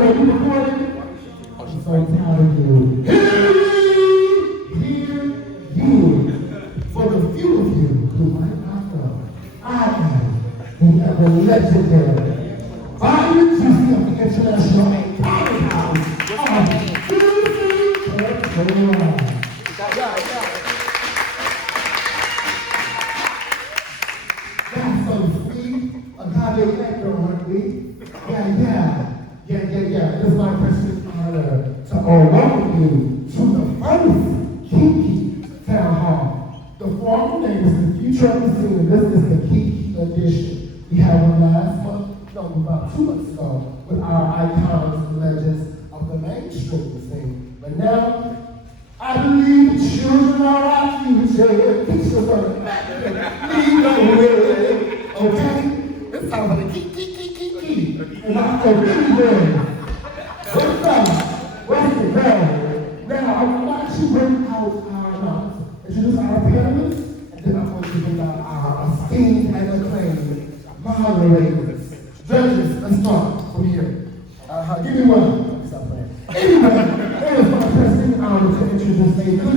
are you recording? I'm so proud of you. Hear, for the few of you who might not know, I am the ever legendary Byron Kiki of the International Powerhouse of Kiki. That's so sweet. A guy named Hector, aren't we? Yeah. It is my precious honor to welcome you to the first Kiki Townhall. The formal name is the Future of the Scene. This is the Kiki edition. We had one last month, no, about 2 months ago, with our icons and legends of the mainstream scene. But now, I believe the children are out here saying, "Teach us on the back of leave the way." Okay? It's time for the Kiki. And I'm so really good. What's up? What's the bell? Now, I would like to bring out our introduce our panelists, and then I'm going to bring out our esteemed and acclaimed moderators. Judges, let's start from here. Give me one. Stop playing. Anyway, it is my pressing honor to introduce a good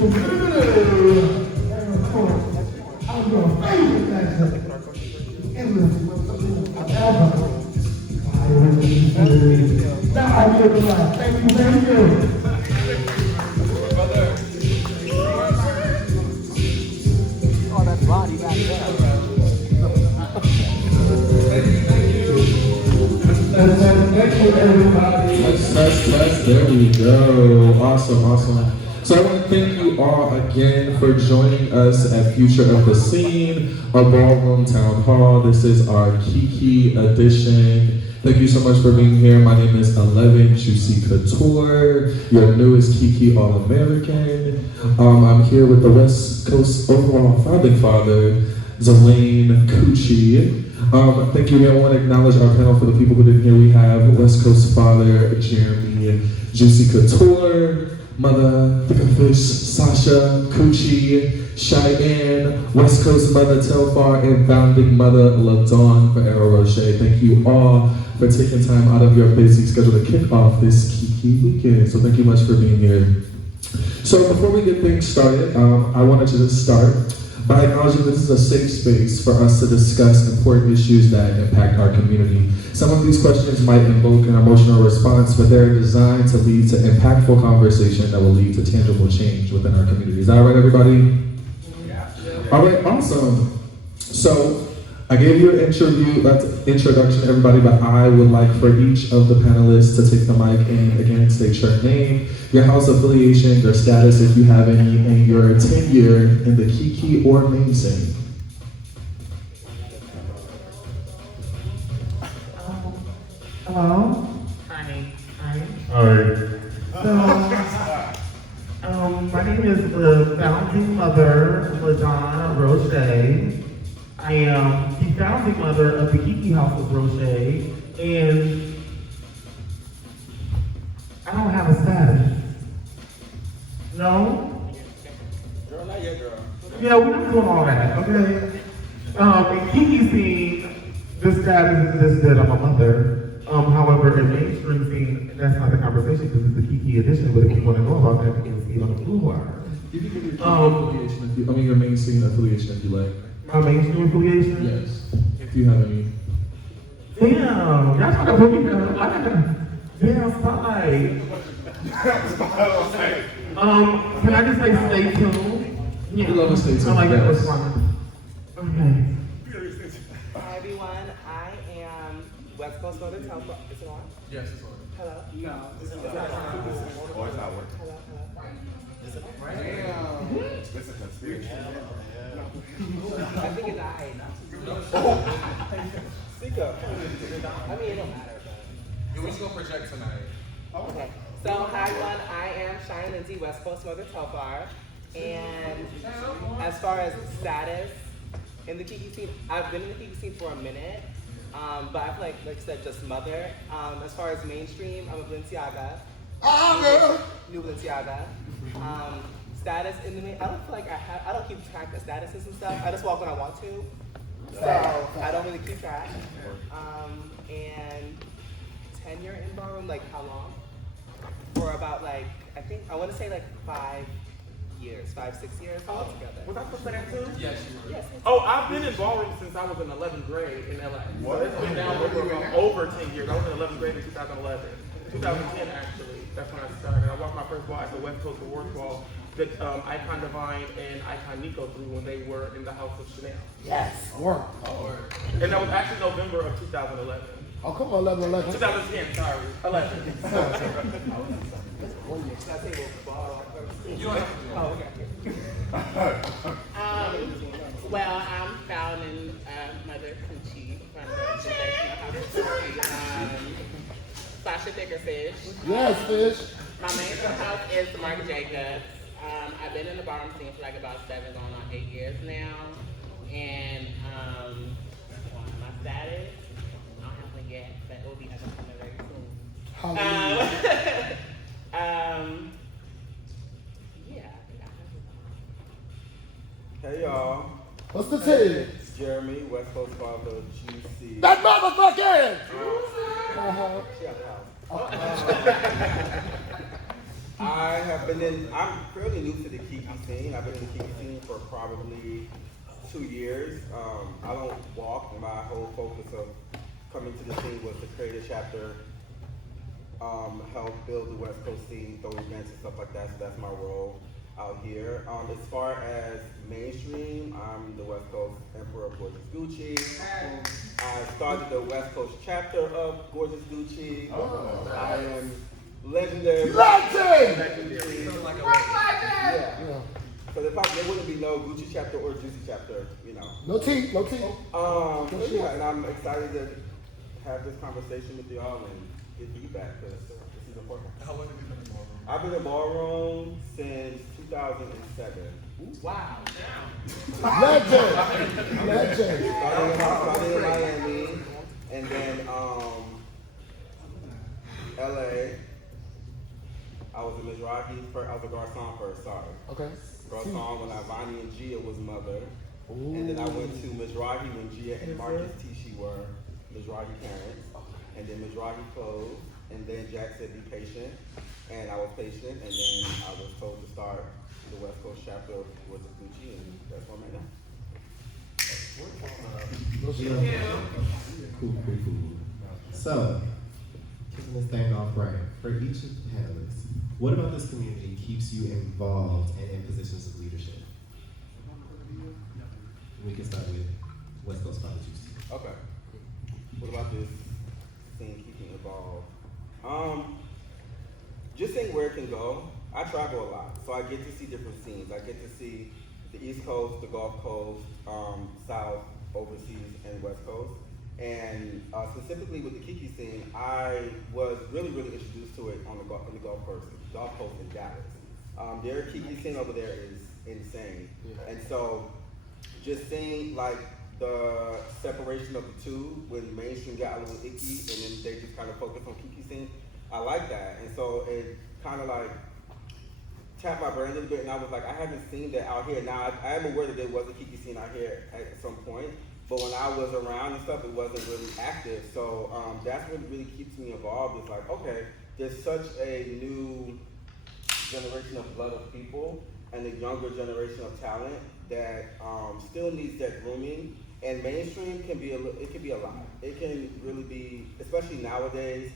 And of course, I'm your favorite legend. Endless forever. Now I give the life. Thank you, thank you. Oh, that body back there. Thank you, everybody. Yes, there we go. Awesome. So I want to thank you all again for joining us at Future of the Scene, our Ballroom Town Hall. This is our Kiki edition. Thank you so much for being here. My name is 11 Juicy Couture, your newest Kiki All-American. I'm here with the West Coast overall founding father, Zelaine Cucci. Thank you. I want to acknowledge our panel. For the people who didn't hear, we have West Coast father Jeremy Juicy Couture, mother Thick Fish Sasha Cucci, Cheyenne, West Coast mother Telfar, and founding mother LaDawn Ferrero Rocher. Thank you all for taking time out of your busy schedule to kick off this Kiki weekend. So thank you much for being here. So before we get things started, I wanted to just start by acknowledging this is a safe space for us to discuss important issues that impact our community. Some of these questions might invoke an emotional response, but they're designed to lead to impactful conversation that will lead to tangible change within our community. Is that all right, everybody? Yeah. All right, awesome. So I gave you an introduction, everybody, but I would like for each of the panelists to take the mic and again state your name, your house affiliation, your status if you have any, and your tenure in the Kiki or main scene. Hello? Hi. So, my name is the founding mother, LaDawn Roche. I am the founding mother of the Kiki House of Roche, and I don't have a status. No? Girl, not yet, girl. Yeah, we're not doing all that, okay? In Kiki scene, the status is just that I'm a mother. However, in mainstream scene, that's not the conversation because it's the Kiki edition, but if you want to know about that, you can see it on the Blue Wire. You can give your affiliation if you, your main scene affiliation if you like. My mainstream affiliation? Yes, if you have any. Damn, y'all trying to put me down. Damn, spotlight. Can I just say stay tuned? Yeah. We love to stay tuned. I like that Yes. response. Okay. Hi everyone, I am West Coast Mother Telfar. Is it on? Yes, it's on. Hello? No, this is It's not on. Oh, it's not working. Hello? Damn. It's a conspiracy. I think it died. Speak up. I mean, it don't matter, but. Yeah, we just gonna project tonight. Okay. So, hi everyone, I am Cheyenne Lindsay, West Coast Mother Telfar. And as far as status in the Kiki scene, I've been in the Kiki scene for a minute. But I feel like I said, just mother. As far as mainstream, I'm a Balenciaga. New Balenciaga. Status in the main, I don't feel like I don't keep track of statuses and stuff. I just walk when I want to. So I don't really keep track. And tenure in Ballroom, like how long? For about like, I think, I want to say like 5 years, 6 years altogether. Was I supposed to say that too? Yes, you were. Yes. Oh, I've been in ballroom since I was in 11th grade in LA. So it's been down over 10 years. I was in 11th grade in 2011. 2010 actually, that's when I started. I walked my first ball at the West Coast Awards ball that Icon Divine and Icon Nico threw when they were in the House of Chanel. Yes. Work. And that was actually November of 2011. Oh, come on, 11. 2010, sorry, 11. You don't have to do it. Oh, okay. Well, I'm founding Mother Cucci from the International House of Cucci. Sasha Thicker Fish. Yes, fish. My main house is Mark Jacobs. I've been in the ballroom scene for like about 7 going on 8 years now. And my status, I don't have one yet, but it will be coming very soon. Hallelujah. Yeah, I think I have it. Hey y'all, What's the team? it's Jeremy, West Coast father, GC. That motherfucker! She out the house. I'm fairly new to the Kiki scene. I've been in the Kiki scene for probably 2 years. I don't walk. My whole focus of coming to the scene was to create a chapter, help build the West Coast scene, throw events and stuff like that. So that's my role out here. As far as mainstream, I'm the West Coast Emperor of Gorgeous Gucci. I started the West Coast chapter of Gorgeous Gucci. I am legendary. Legendary! Yeah. So there wouldn't be no Gucci chapter or Juicy chapter, you know. No tea. So yeah, and I'm excited to have this conversation with y'all and get feedback because this is important. How long have you been in Ballroom? I've been in Ballroom since 2007. Wow. Legend! Started in Miami, and then LA. I was a Mizrahi first. I was a Garçon first. Sorry. Okay. Garçon when Ivani and Gia was mother, and then I went to Mizrahi when Gia and Marcus Tishi were Mizrahi parents, and then Mizrahi closed, and then Jack said be patient, and I was patient, and then I was told to start the West Coast chapter of Gorgeous Gucci, and that's where I'm at now. Cool. So, kicking this thing off right, for each of the panelists, what about this community keeps you involved and in positions of leadership? We can start with West Coast Father Juicy. Okay. What about this scene keeping involved? Just seeing where it can go. I travel a lot, so I get to see different scenes. I get to see the East Coast, the Gulf Coast, South, overseas, and West Coast. And specifically with the Kiki scene, I was really introduced to it on the Gulf Coast in Dallas. Their Kiki scene over there is insane. And so just seeing like the separation of the two when mainstream got a little icky and then they just kind of focused on Kiki scene, I like that. And so it kind of like tapped my brain a little bit, and I was like, I haven't seen that out here. Now I am aware that there was a Kiki scene out here at some point, but when I was around and stuff, it wasn't really active. So that's what really keeps me involved. It's like, okay, there's such a new generation of blood of people and a younger generation of talent that still needs that grooming. And mainstream can be a lot. It can really be, especially nowadays.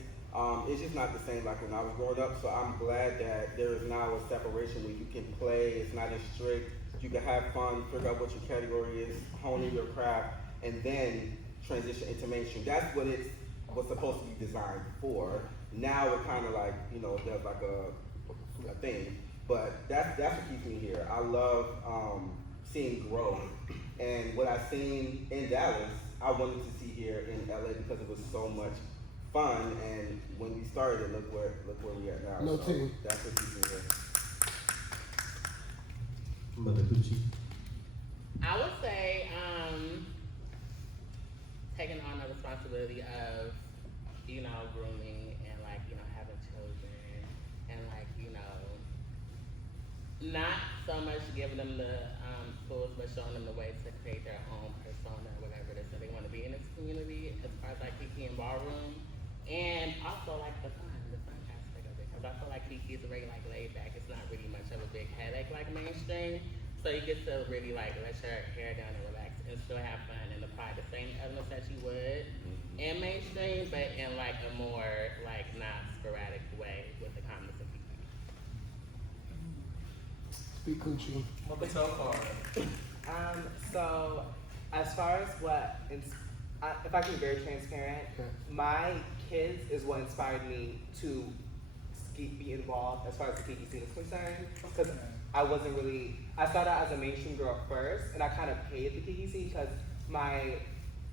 It's just not the same like when I was growing up. So I'm glad that there is now a separation where you can play. It's not as strict. You can have fun, figure out what your category is, hone in your craft, and then transition into mainstream. That's what it was supposed to be designed for. Now it kind of like, you know, there's like a thing. But that's what keeps me here. I love seeing growth. And what I've seen in Dallas, I wanted to see here in LA because it was so much fun. And when we started, look where we at now. No so tea. that's what keeps me here. Mother Gucci. I would say taking on the responsibility of, you know, grooming and like, you know, having children and like, you know, not so much giving them the tools, but showing them the ways to create their own persona, whatever it is that they want to be in this community, as far as like Kiki and Ballroom, and also like the fun aspect of it, because I feel like Kiki is very like laid back. It's not really much of a big headache like mainstream, so you get to really like let your hair down and relax and still have fun and apply the same elements that you would in mainstream, but in like a more like not sporadic way with the comments of Kiki. Speak Gucci. Mother Townhall. So as far as if I can be very transparent, Okay. my kids is what inspired me to be involved as far as the Kiki scene is concerned. Because I started out as a mainstream girl first, and I kind of hated the Kiki scene because my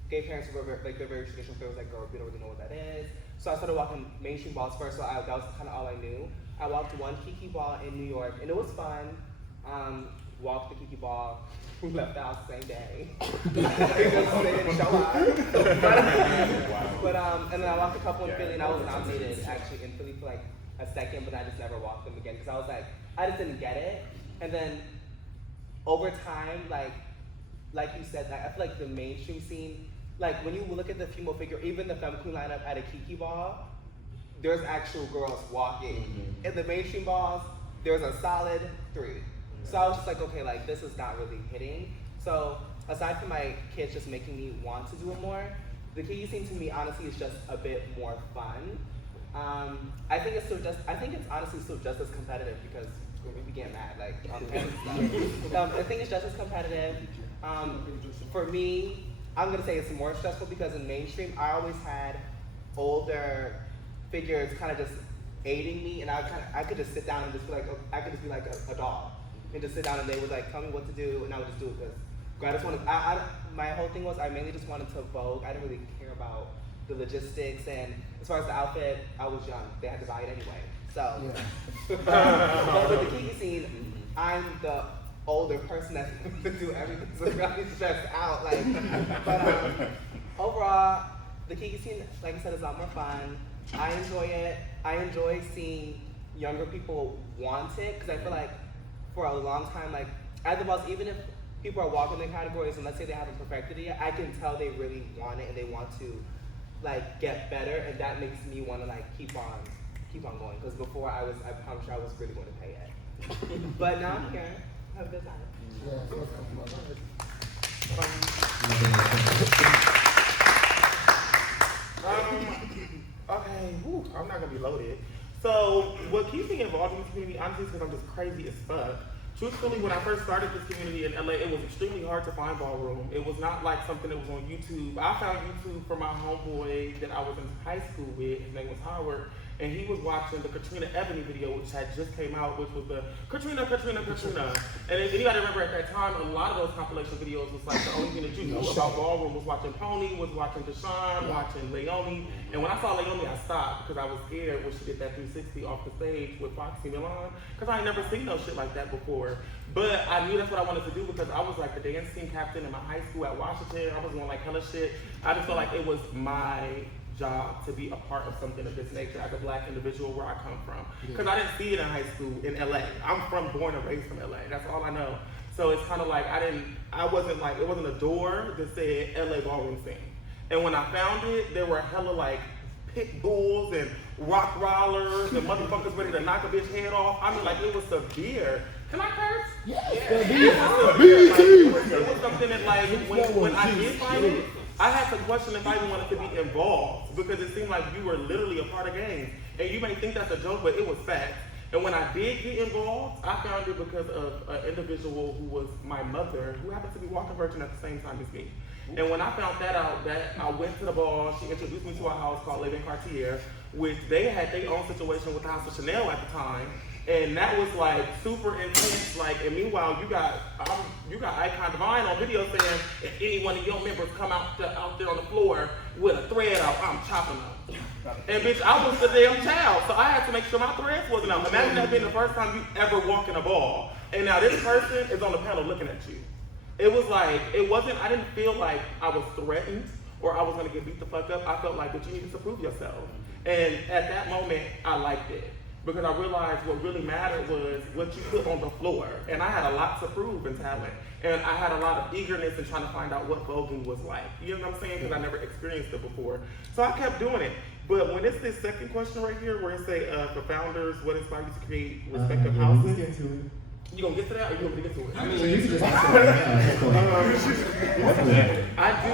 gay parents were like they're very traditional. They was like, girl, we don't really know what that is. So I started walking mainstream balls first. So that was kind of all I knew. I walked one Kiki ball in New York, and it was fun. Walked the Kiki ball, left the house the same day. They didn't show up. But and then I walked a couple in Philly, and I was nominated actually in Philly for like a second, but I just never walked them again because I was like, I just didn't get it. And then over time, like you said, I feel like the mainstream scene, like when you look at the female figure, even the femme queen lineup at a Kiki ball, there's actual girls walking. In the mainstream balls, there's a solid 3. So I was just like, okay, like this is not really hitting. So aside from my kids just making me want to do it more, the Kiki scene to me honestly is just a bit more fun. I think it's honestly still just as competitive because we get mad like on camera stuff. I think it's just as competitive. For me, I'm gonna say it's more stressful because in mainstream I always had older figures kind of just aiding me, and I could just sit down and just be like a dog and just sit down and they would like tell me what to do and I would just do it because I just wanted. My whole thing was I mainly just wanted to vogue. I didn't really care about the logistics, and as far as the outfit, I was young. They had to buy it anyway. So, but with the Kiki scene, I'm the older person that's going to do everything. So I'm really stressed out. But overall, the Kiki scene, like I said, is a lot more fun. I enjoy it. I enjoy seeing younger people want it because I feel like for a long time, like at the balls, even if people are walking the categories and let's say they haven't perfected it yet, I can tell they really want it and they want to like get better, and that makes me want to like keep on going. Because before I promise you I was really going to pay it, but now I'm here. Have a good time. Okay, whew, I'm not gonna be loaded. So what keeps me involved in this community, honestly, is because I'm just crazy as fuck. Truthfully, when I first started this community in LA, it was extremely hard to find Ballroom. It was not like something that was on YouTube. I found YouTube from my homeboy that I was in high school with. His name was Howard. And he was watching the Katrina Ebony video, which had just came out, which was the Katrina. And if anybody remember at that time, a lot of those compilation videos was like the only thing that you knew about Ballroom was watching Pony, was watching Deshaun, watching Leonie. And when I saw Leonie, I stopped because I was scared when she did that 360 off the stage with Foxy Milan, because I ain't never seen no shit like that before. But I knew that's what I wanted to do because I was like the dance team captain in my high school at Washington. I was doing like hella shit. I just felt like it was my job to be a part of something of this nature as a black individual where I come from. Because I didn't see it in high school in LA. I'm born and raised from LA. That's all I know. So it's kind of like it wasn't a door that said LA Ballroom scene. And when I found it, there were hella like pit bulls and rock rollers and motherfuckers ready to knock a bitch head off. I mean, like it was severe. Can I curse? Yes. It was something that like when I did find it, I had to question if I even wanted to be involved because it seemed like you were literally a part of games. And you may think that's a joke, but it was fact. And when I did get involved, I found it because of an individual who was my mother, who happened to be walking virgin at the same time as me. And when I found that out, that I went to the ball, she introduced me to a house called Les Cartier, which they had their own situation with the House of Chanel at the time. And that was like super intense. Like, and meanwhile, you got Icon Divine on video saying, if any one of your members come out there on the floor with a thread out, I'm chopping them. And bitch, I was the damn child, so I had to make sure my threads wasn't out. Imagine that being the first time you ever walk in a ball, and now this person is on the panel looking at you. It was like, I didn't feel like I was threatened or I was gonna get beat the fuck up. I felt like, but you needed to prove yourself. And at that moment, I liked it. Because I realized what really mattered was what you put on the floor. And I had a lot to prove in talent. And I had a lot of eagerness in trying to find out what voguing was like. You know what I'm saying? Because I never experienced it before. So I kept doing it. But when it's this second question right here, where it say, for founders, what inspired you to create respective houses? Let's get to it. You gonna get to that or you want me to get to it? I mean, you can just answer it. I do.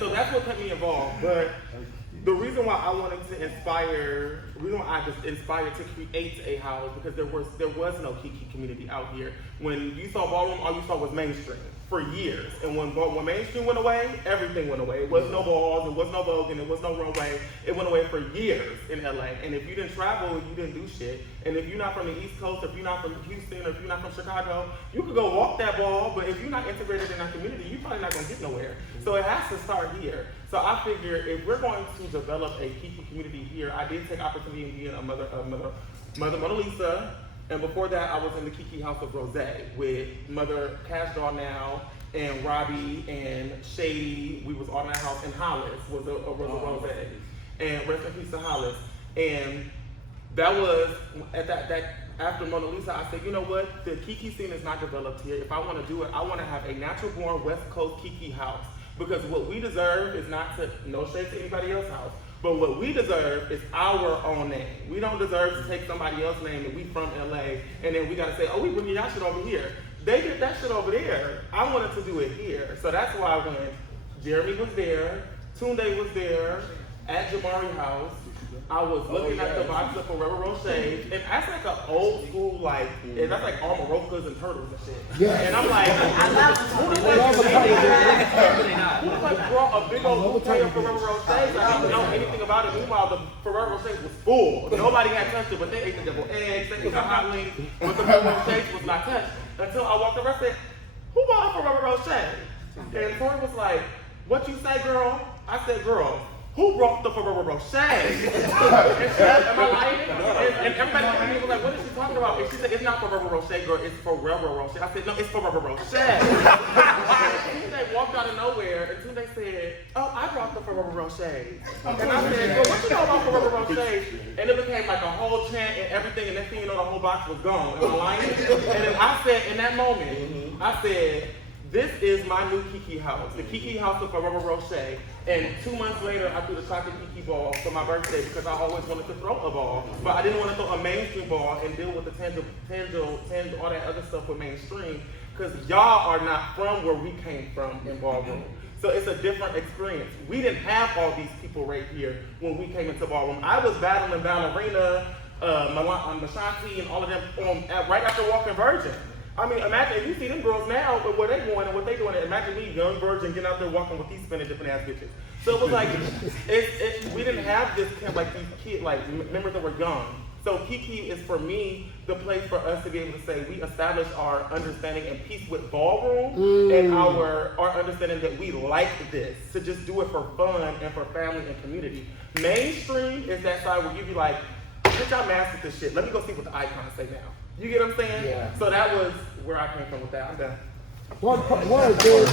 So that's what kept me involved. But the reason why I wanted to I just inspired to create a house because there was no Kiki community out here. When you saw Ballroom, all you saw was mainstream for years. And when mainstream went away, everything went away. It was no balls, it was no Vogue, and it was no runway. It went away for years in LA. And if you didn't travel, you didn't do shit. And if you're not from the East Coast, if you're not from Houston, or if you're not from Chicago, you could go walk that ball, but if you're not integrated in that community, you're probably not gonna get nowhere. So it has to start here. So I figure if we're going to develop a Kiki community here, I did take opportunity in being a mother Mona Lisa, and before that I was in the Kiki House of Rose with Mother Cash Doll now, and Robbie and Shady. We was all in that house, and Hollis was a Rose, and rest in peace to Hollis. And that was at that after Mona Lisa, I said, you know what? The Kiki scene is not developed here. If I want to do it, I want to have a natural born West Coast Kiki house. Because what we deserve is not to, no shade to anybody else's house, But what we deserve is our own name. We don't deserve to take somebody else's name and we from LA and then we gotta say, oh, we bringing y'all shit over here. They did that shit over there. I wanted to do it here. So that's why when Jeremy was there, Tunde was there, at Jamari House, I was looking at the box of Forever Rocher, and that's like an old school, like, and that's like Armorocas and turtles and shit. Yeah. And I'm like, who the fuck brought a big old bouquet of Forever Rochers? I didn't know anything about it. Meanwhile, the Forever Rochers was full. Nobody had touched it, but they ate the double eggs, they ate the hot wings, but the Forever Rochers was not touched. Until I walked around and said, who bought a Forever Rocher? And Tori was like, what you say, girl? I said, girl. Who brought the Forever Rocher? Am I lying? And everybody looked at me and was like, what is she talking about? And she said, it's not Forever Rocher, girl, it's Forever Rocher. I said, no, it's Forever Rocher. And Tunde walked out of nowhere, and Tunde said, oh, I brought the Forever Rocher. And I said, well, what you know about Forever Rocher? And it became like a whole chant and everything, and next thing you know, the whole box was gone. Am I lying? And then I said, in that moment, I said, this is my new Kiki house, the Kiki house of Forever Rocher. And 2 months later, I threw the chocolate Kiki ball for my birthday because I always wanted to throw a ball. But I didn't want to throw a mainstream ball and deal with the tangible, all that other stuff with mainstream. Because y'all are not from where we came from in Ballroom. So it's a different experience. We didn't have all these people right here when we came into Ballroom. I was battling Ballerina, Mashanti, and all of them right after Walking Virgin. I mean, imagine if you see them girls now with where they going and what they doing. Imagine me, young virgin, getting out there walking with these spinning different ass bitches. So it was like, we didn't have this kind of like these kids, like members that were young. So Kiki is for me the place for us to be able to say we establish our understanding and peace with Ballroom and our understanding that we like this to just do it for fun and for family and community. Mainstream is that side where you be like, bitch, I mastered this shit. Let me go see what the icons say now. You get what I'm saying? Yeah. So that was where I came from with that. I'm done. Word, dude.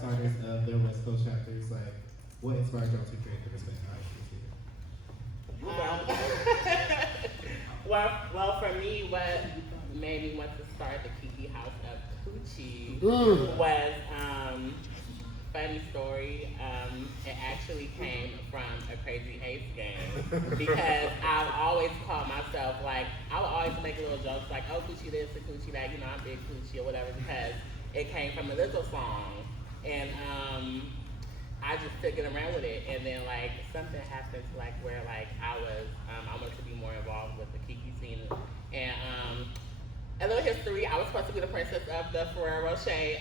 Starters of their West Coast chapters, like, what inspired y'all to create the Respect High? Well, for me, what made me want to start the Kiki House of Coochie was funny story. It actually came from a Crazy Eights game because I always called myself like I would always make little jokes like, oh, Coochie this and Coochie that, you know, I'm big Coochie or whatever because it came from a little song and I just took it around with it and then like something happened to like where like I wanted to be more involved with the Kiki scene and a little history, I was supposed to be the princess of the Ferrero Rocher,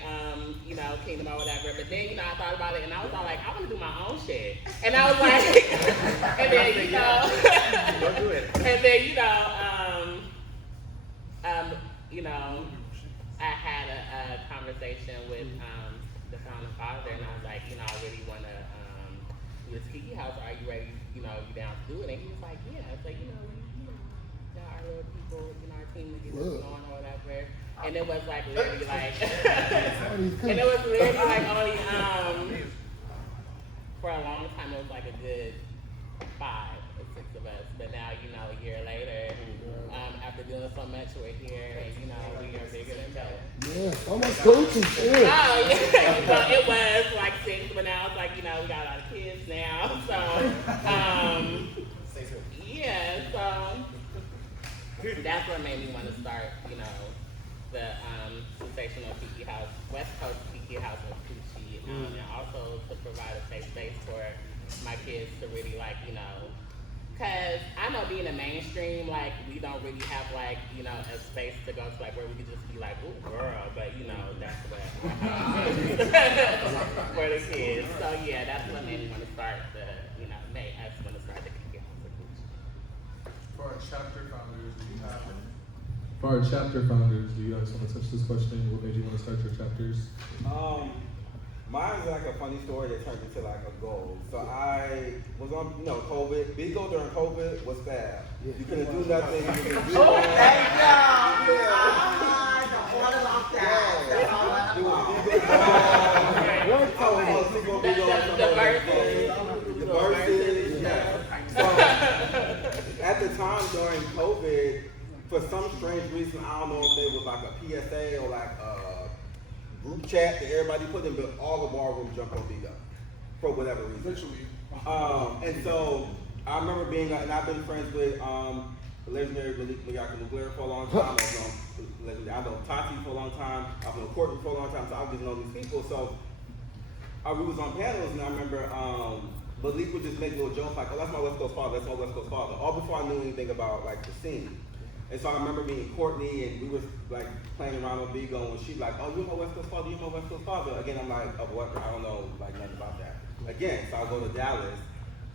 you know, kingdom or whatever. But then, you know, I thought about it and I was all like, I want to do my own shit. And I was like, and then, you know, and then, you know, I had a conversation with the founding father and I was like, you know, I really want to do this Kiki house. Are you ready? You know, you down to do it? And he was like, yeah. It's like, you know, our little people, you know, our team to get this going or whatever. And it was like literally like, and it was literally like only, for a long time it was like a good 5 or 6 of us. But now, you know, a year later, after doing so much, we're here and, you know, we are bigger than that. Yeah, almost coaching shit. Oh, yeah. So it was like 6, but now it's like, you know, we got a lot of kids now. So, yeah, so. That's what made me want to start, you know, the sensational Kiki House, West Coast Kiki House of Coochie, and also to provide a safe space for my kids to really like, you know, because I know being a mainstream, like, we don't really have like, you know, a space to go to like where we could just be like, ooh, girl, but you know, that's what for the kids. So yeah, that's what made me want to start the, you know, made us want to start the Kiki House of Coochie. For our chapter founders, do you have For our chapter founders, do you guys want to touch this question? What made you want to start your chapters? Mine is like a funny story that turned into like a goal. So I was on, you know, COVID. Big goal during COVID was fab. You couldn't do nothing. You couldn't do The verses, yeah. So at the time during COVID, for some strange reason, I don't know if it was like a PSA or like a group chat that everybody put in, but all the ballroom jumped on Big Up for whatever reason. Literally. And so I remember being, and I've been friends with the legendary Malik for a long time. I've known Tati for a long time. I've known Courtney for a long time. So I've just known these people. So we was on panels, and I remember Malik would just make little jokes like, "Oh, that's my West Coast father. That's my West Coast father." All before I knew anything about like the scene. And so I remember being Courtney, and we were like playing around with Bigo, and she's like, "Oh, you're my West Coast father. You're my West Coast father." Again, I'm like, "Oh, what? I don't know like nothing about that." Again, so I go to Dallas,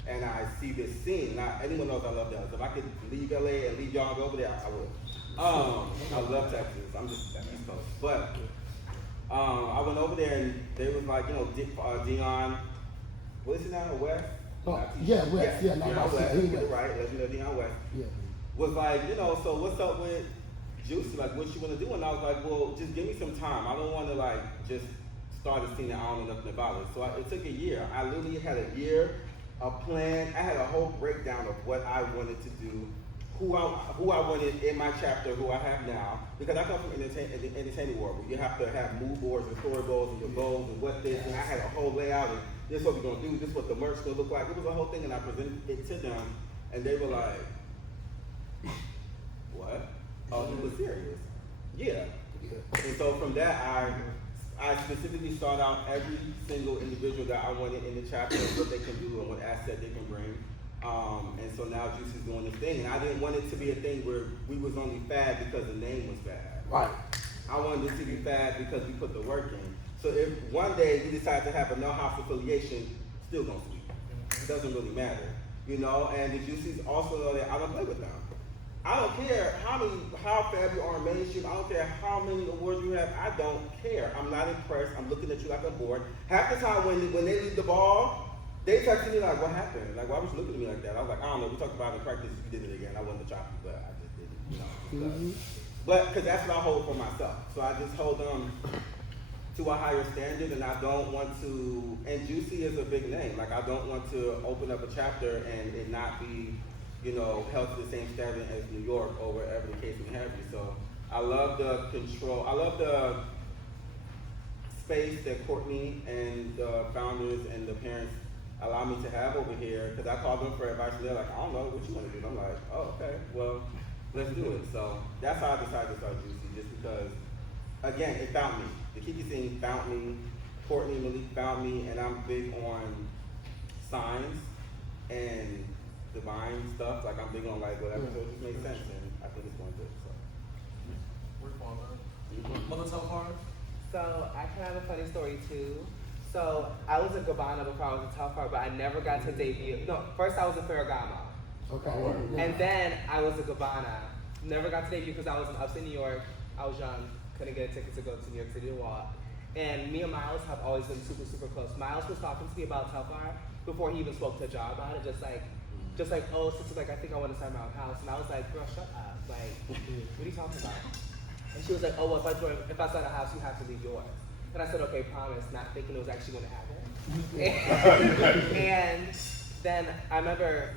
and I see this scene. Now, anyone knows I love Dallas. If I could leave LA and leave y'all and go over there, I would. I love Texas. I'm just East Coast. But I went over there, and they was like, you know, Dion, what is it now, West? Yeah, West. Yeah, Dion no, West. West. Right, legendary Dion West. Yeah. Was like, you know, so what's up with Juicy? Like, what you want to do? And I was like, well, just give me some time. I don't want to like just start a scene that I don't know nothing about it. So it took a year. I literally had a year, a plan. I had a whole breakdown of what I wanted to do, who I wanted in my chapter, who I have now. Because I come from the entertainment world, where you have to have mood boards and story goals and your goals and what this. And I had a whole layout and this is what we're gonna do. This is what the merch gonna look like. It was a whole thing, and I presented it to them, and they were like, "What? Oh, he was serious." Yeah. And so from that, I specifically sought out every single individual that I wanted in the chapter, what they can do and what asset they can bring. And so now Juice is doing this thing, and I didn't want it to be a thing where we was only fad because the name was bad. Right. I wanted it to be fad because we put the work in. So if one day we decide to have a no house affiliation, still gonna sweep. It doesn't really matter, you know. And the Juicies also know that I don't play with them. I don't care how fab you are in mainstream. I don't care how many awards you have. I don't care. I'm not impressed. I'm looking at you like I'm bored. Half the time when they leave the ball, they texted me like, "What happened? Like, why was you looking at me like that?" I was like, "I don't know. We talked about it in practice. You did it again. I wasn't the chopper, but I just did it, you know." But because that's what I hold for myself. So I just hold them to a higher standard, and I don't want to. And Juicy is a big name. Like, I don't want to open up a chapter and it not be, you know, held to the same standard as New York or wherever the case may have you. So I love the control. I love the space that Courtney and the founders and the parents allow me to have over here, because I call them for advice and they're like, "I don't know what you want to do." And I'm like, "Oh, okay, well, let's do it." So that's how I decided to start Juicy, just because, again, it found me. The Kiki scene found me. Courtney and Malik found me, and I'm big on signs and divine stuff. Like, I'm big on like whatever, so it just makes sense, and I think it's going good. So. We're falling. Mother Townhall. So I can have a funny story too. So I was a Gabbana before I was a Telfar, but I never got to debut. No, first I was a Ferragamo. Okay. And then I was a Gabbana. Never got to debut because I was in upstate New York. I was young, couldn't get a ticket to go to New York City to walk. And me and Miles have always been super, super close. Miles was talking to me about Telfar before he even spoke to Jar about it, just like, "Oh, sister, like, I think I want to sign my own house." And I was like, "Girl, shut up. Like, what are you talking about?" And she was like, "Oh, well, if I sign a house, you have to leave yours." And I said, "Okay, promise," not thinking it was actually going to happen. And then I remember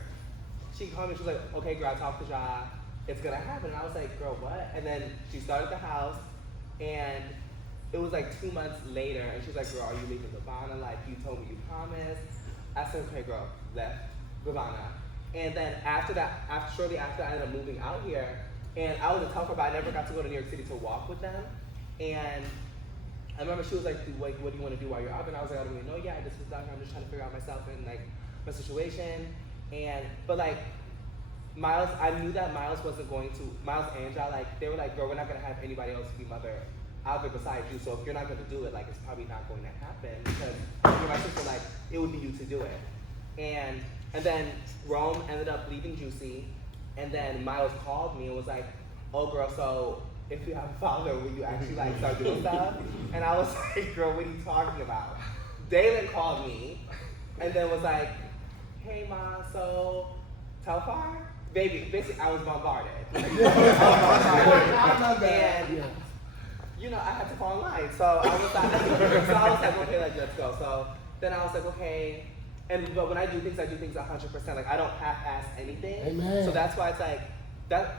she called me, she was like, "Okay, girl, I talked to Ja, it's going to happen." And I was like, "Girl, what?" And then she started the house, and it was like 2 months later, and she was like, "Girl, are you leaving Gabbana? Like, you told me you promised." I said, "Okay, girl," left Gabbana. And then shortly after, I ended up moving out here, and I was a Telfar, but I never got to go to New York City to walk with them. And I remember she was like, "What do you want to do while you're out there?" And I was like, "I don't really know yet. I just was out here. I'm just trying to figure out myself and like my situation." But like Miles, I knew that Miles wasn't going to. Miles and Ja, like, they were like, "Girl, we're not gonna have anybody else be mother out there besides you. So if you're not gonna do it, like, it's probably not going to happen because you're my sister. Like, it would be you to do it." And then Rome ended up leaving Juicy, and then Miles called me and was like, "Oh, girl, so if you have a father, will you actually like start doing stuff?" And I was like, "Girl, what are you talking about?" Dalen called me and then was like, "Hey, Ma, so Telfar?" Baby, basically, I was bombarded. I love that. And, you know, I had to fall in line. So I was like, "Okay, like, let's go." So then I was like, "Okay." But when I do things 100%. Like, I don't half-ass anything. Amen. So that's why it's like,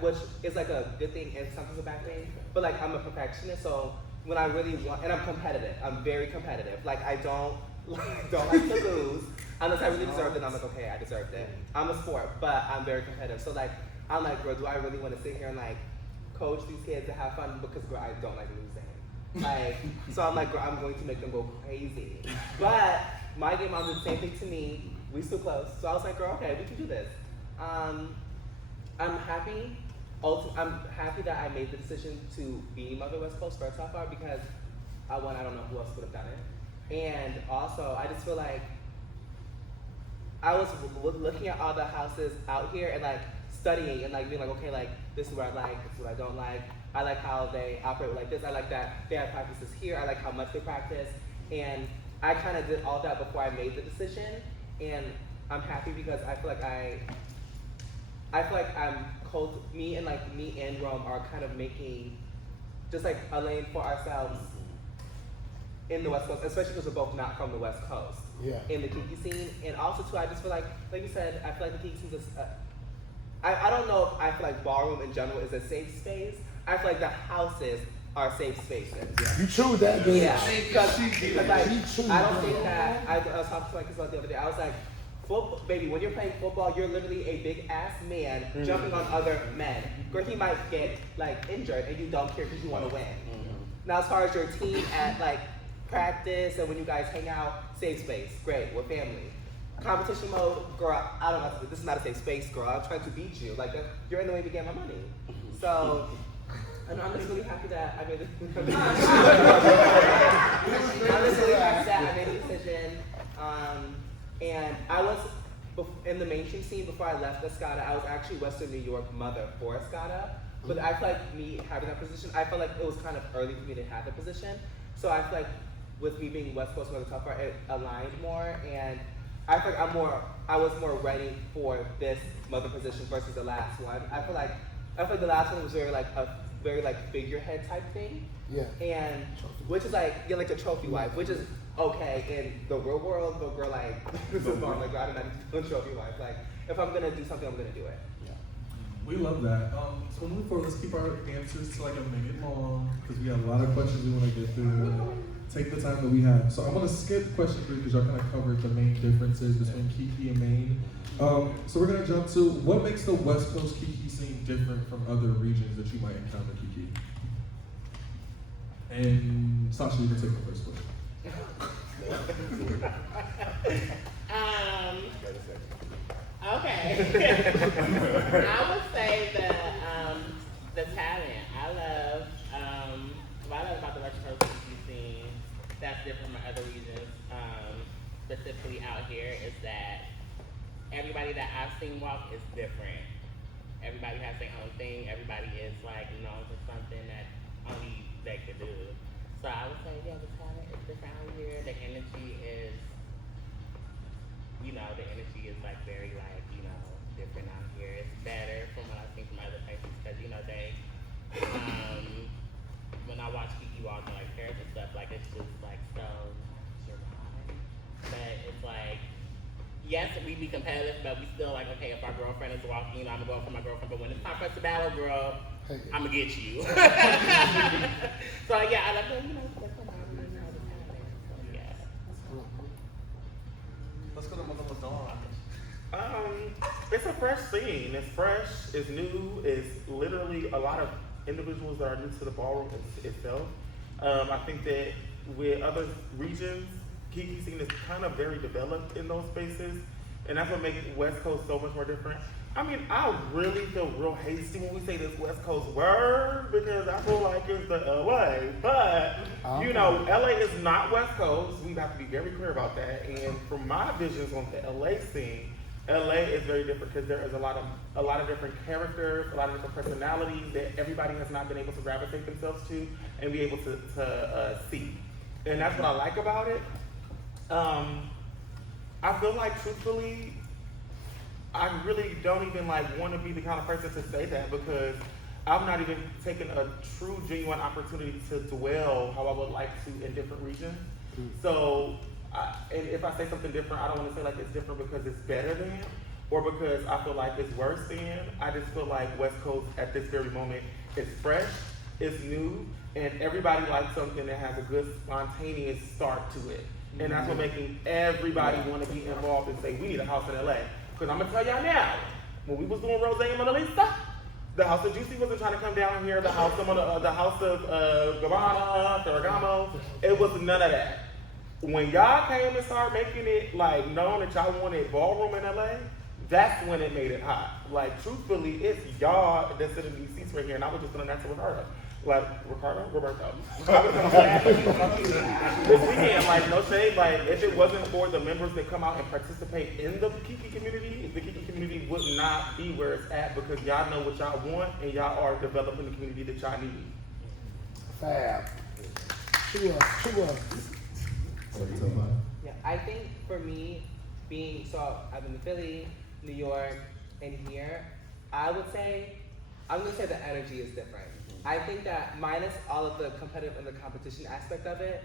which is like a good thing and sometimes a bad thing. But like, I'm a perfectionist, so when I really want, and I'm competitive. I'm very competitive. Like I don't like to lose unless I really deserve it. I'm like, okay, I deserved it. I'm a sport, but I'm very competitive. So like, I'm like, girl, do I really want to sit here and like coach these kids to have fun? Because girl, I don't like losing. Like, so I'm like, girl, I'm going to make them go crazy. But my game mom did the same thing to me. We still close. So I was like, girl, okay, we can do this. I'm happy. I'm happy that I made the decision to be Mother West Coast first so far because I don't know who else would have done it. And also, I just feel like I was looking at all the houses out here and like studying and like being like, okay, like this is what I like, this is what I don't like. I like how they operate like this. I like that they have practices here. I like how much they practice. And I kind of did all that before I made the decision. And I'm happy because I feel like me and Rome are kind of making just like a lane for ourselves in the West Coast, especially because we're both not from the West Coast. Yeah. In the Kiki scene, and also too, I just feel like you said, I feel like the Kiki scene is. I don't know if I feel like Ballroom in general is a safe space. I feel like the houses are safe spaces. Yeah. You choose that, bitch. Yeah, because like, I don't think that, I was talking to my kids about the other day, I was like, baby, when you're playing football, you're literally a big ass man jumping on other men. Girl, he might get like injured and you don't care because you want to win. Now as far as your team at like practice and when you guys hang out, safe space, great, we're family. Competition mode, girl, I don't know, this is not a safe space, girl, I'm trying to beat you. Like, you're in the way to get my money. So, and I'm just really happy that I made the decision. And I was, in the mainstream scene, before I left Escada, I was actually Western New York mother for Escada. But I feel like me having that position, I felt like it was kind of early for me to have the position. So I feel like with me being West Coast Mother Tougher, it aligned more. And I feel like I was more ready for this mother position versus the last one. I feel like the last one was very like figurehead type thing. Yeah. And which is like, you're like a trophy wife, which is okay in the real world, but girl, like, this is fun. Like, I'm not a trophy wife. Like, if I'm gonna do something, I'm gonna do it. Yeah. We love that. So moving forward, let's keep our answers to like a minute long because we have a lot of questions we want to get through. Take the time that we have. So I'm gonna skip question 3 because y'all kind of covered the main differences between Kiki and Maine. So we're gonna jump to what makes the West Coast Kiki scene different from other regions that you might encounter, Kiki. And Sasha, you can take the first question. Okay. I would say the talent. I love what I love about the West Coast Kiki scene that's different from other regions, specifically out here, is that everybody that I've seen walk is different. Everybody has their own thing. Everybody is like known for something that only they could do. So I would say, yeah, the talent is different out here. The energy is, the energy is like very like, different out here. It's better from what I've seen from other places because, they, when I watch Kiki walk in like Paris and stuff, like it's just like so dry. But it's like, yes, we be competitive, but we still like, okay, if our girlfriend is walking, I'm gonna go for my girlfriend. But when it's time for us to battle, girl, I'm gonna get you. So yeah, I love the, that's the hobby, the talent. So yeah. Let's go to Mother Madonna. It's a fresh scene. It's fresh, it's new, it's literally a lot of individuals that are new to the ballroom itself. I think that with other regions, Kiki scene is kind of very developed in those spaces, and that's what makes West Coast so much more different. I mean, I really feel real hasty when we say this West Coast word because I feel like it's the LA, but LA is not West Coast. We have to be very clear about that. And from my visions on the LA scene, LA is very different because there is a lot of different characters, a lot of different personalities that everybody has not been able to gravitate themselves to and be able to see. And that's what I like about it. I feel like truthfully, I really don't even want to be the kind of person to say that because I've not even taken a true, genuine opportunity to dwell how I would like to in different regions. So, and if I say something different, I don't want to say like it's different because it's better than or because I feel like it's worse than. I just feel like West Coast at this very moment is fresh. it's new, and everybody likes something that has a good spontaneous start to it. And that's what making everybody want to be involved and say, we need a house in LA. Because I'm going to tell y'all now, when we was doing Rose and Mona Lisa, the house of Juicy wasn't trying to come down here, the house of Gabbana, Ferragamo, it was none of that. When y'all came and started making it like known that y'all wanted Ballroom in LA, that's when it made it hot. Like truthfully, it's y'all that sit in these seats right here, and I was just doing that to Roberto. Like, Roberto. I was this weekend, like, no shade, like, if it wasn't for the members that come out and participate in the Kiki community, the Kiki community would not be where it's at because y'all know what y'all want and y'all are developing the community that y'all need. Fab. Sure. Yeah, I think for me, I've been to Philly, New York, and here, I'm gonna say the energy is different. I think that minus all of the competitive and the competition aspect of it,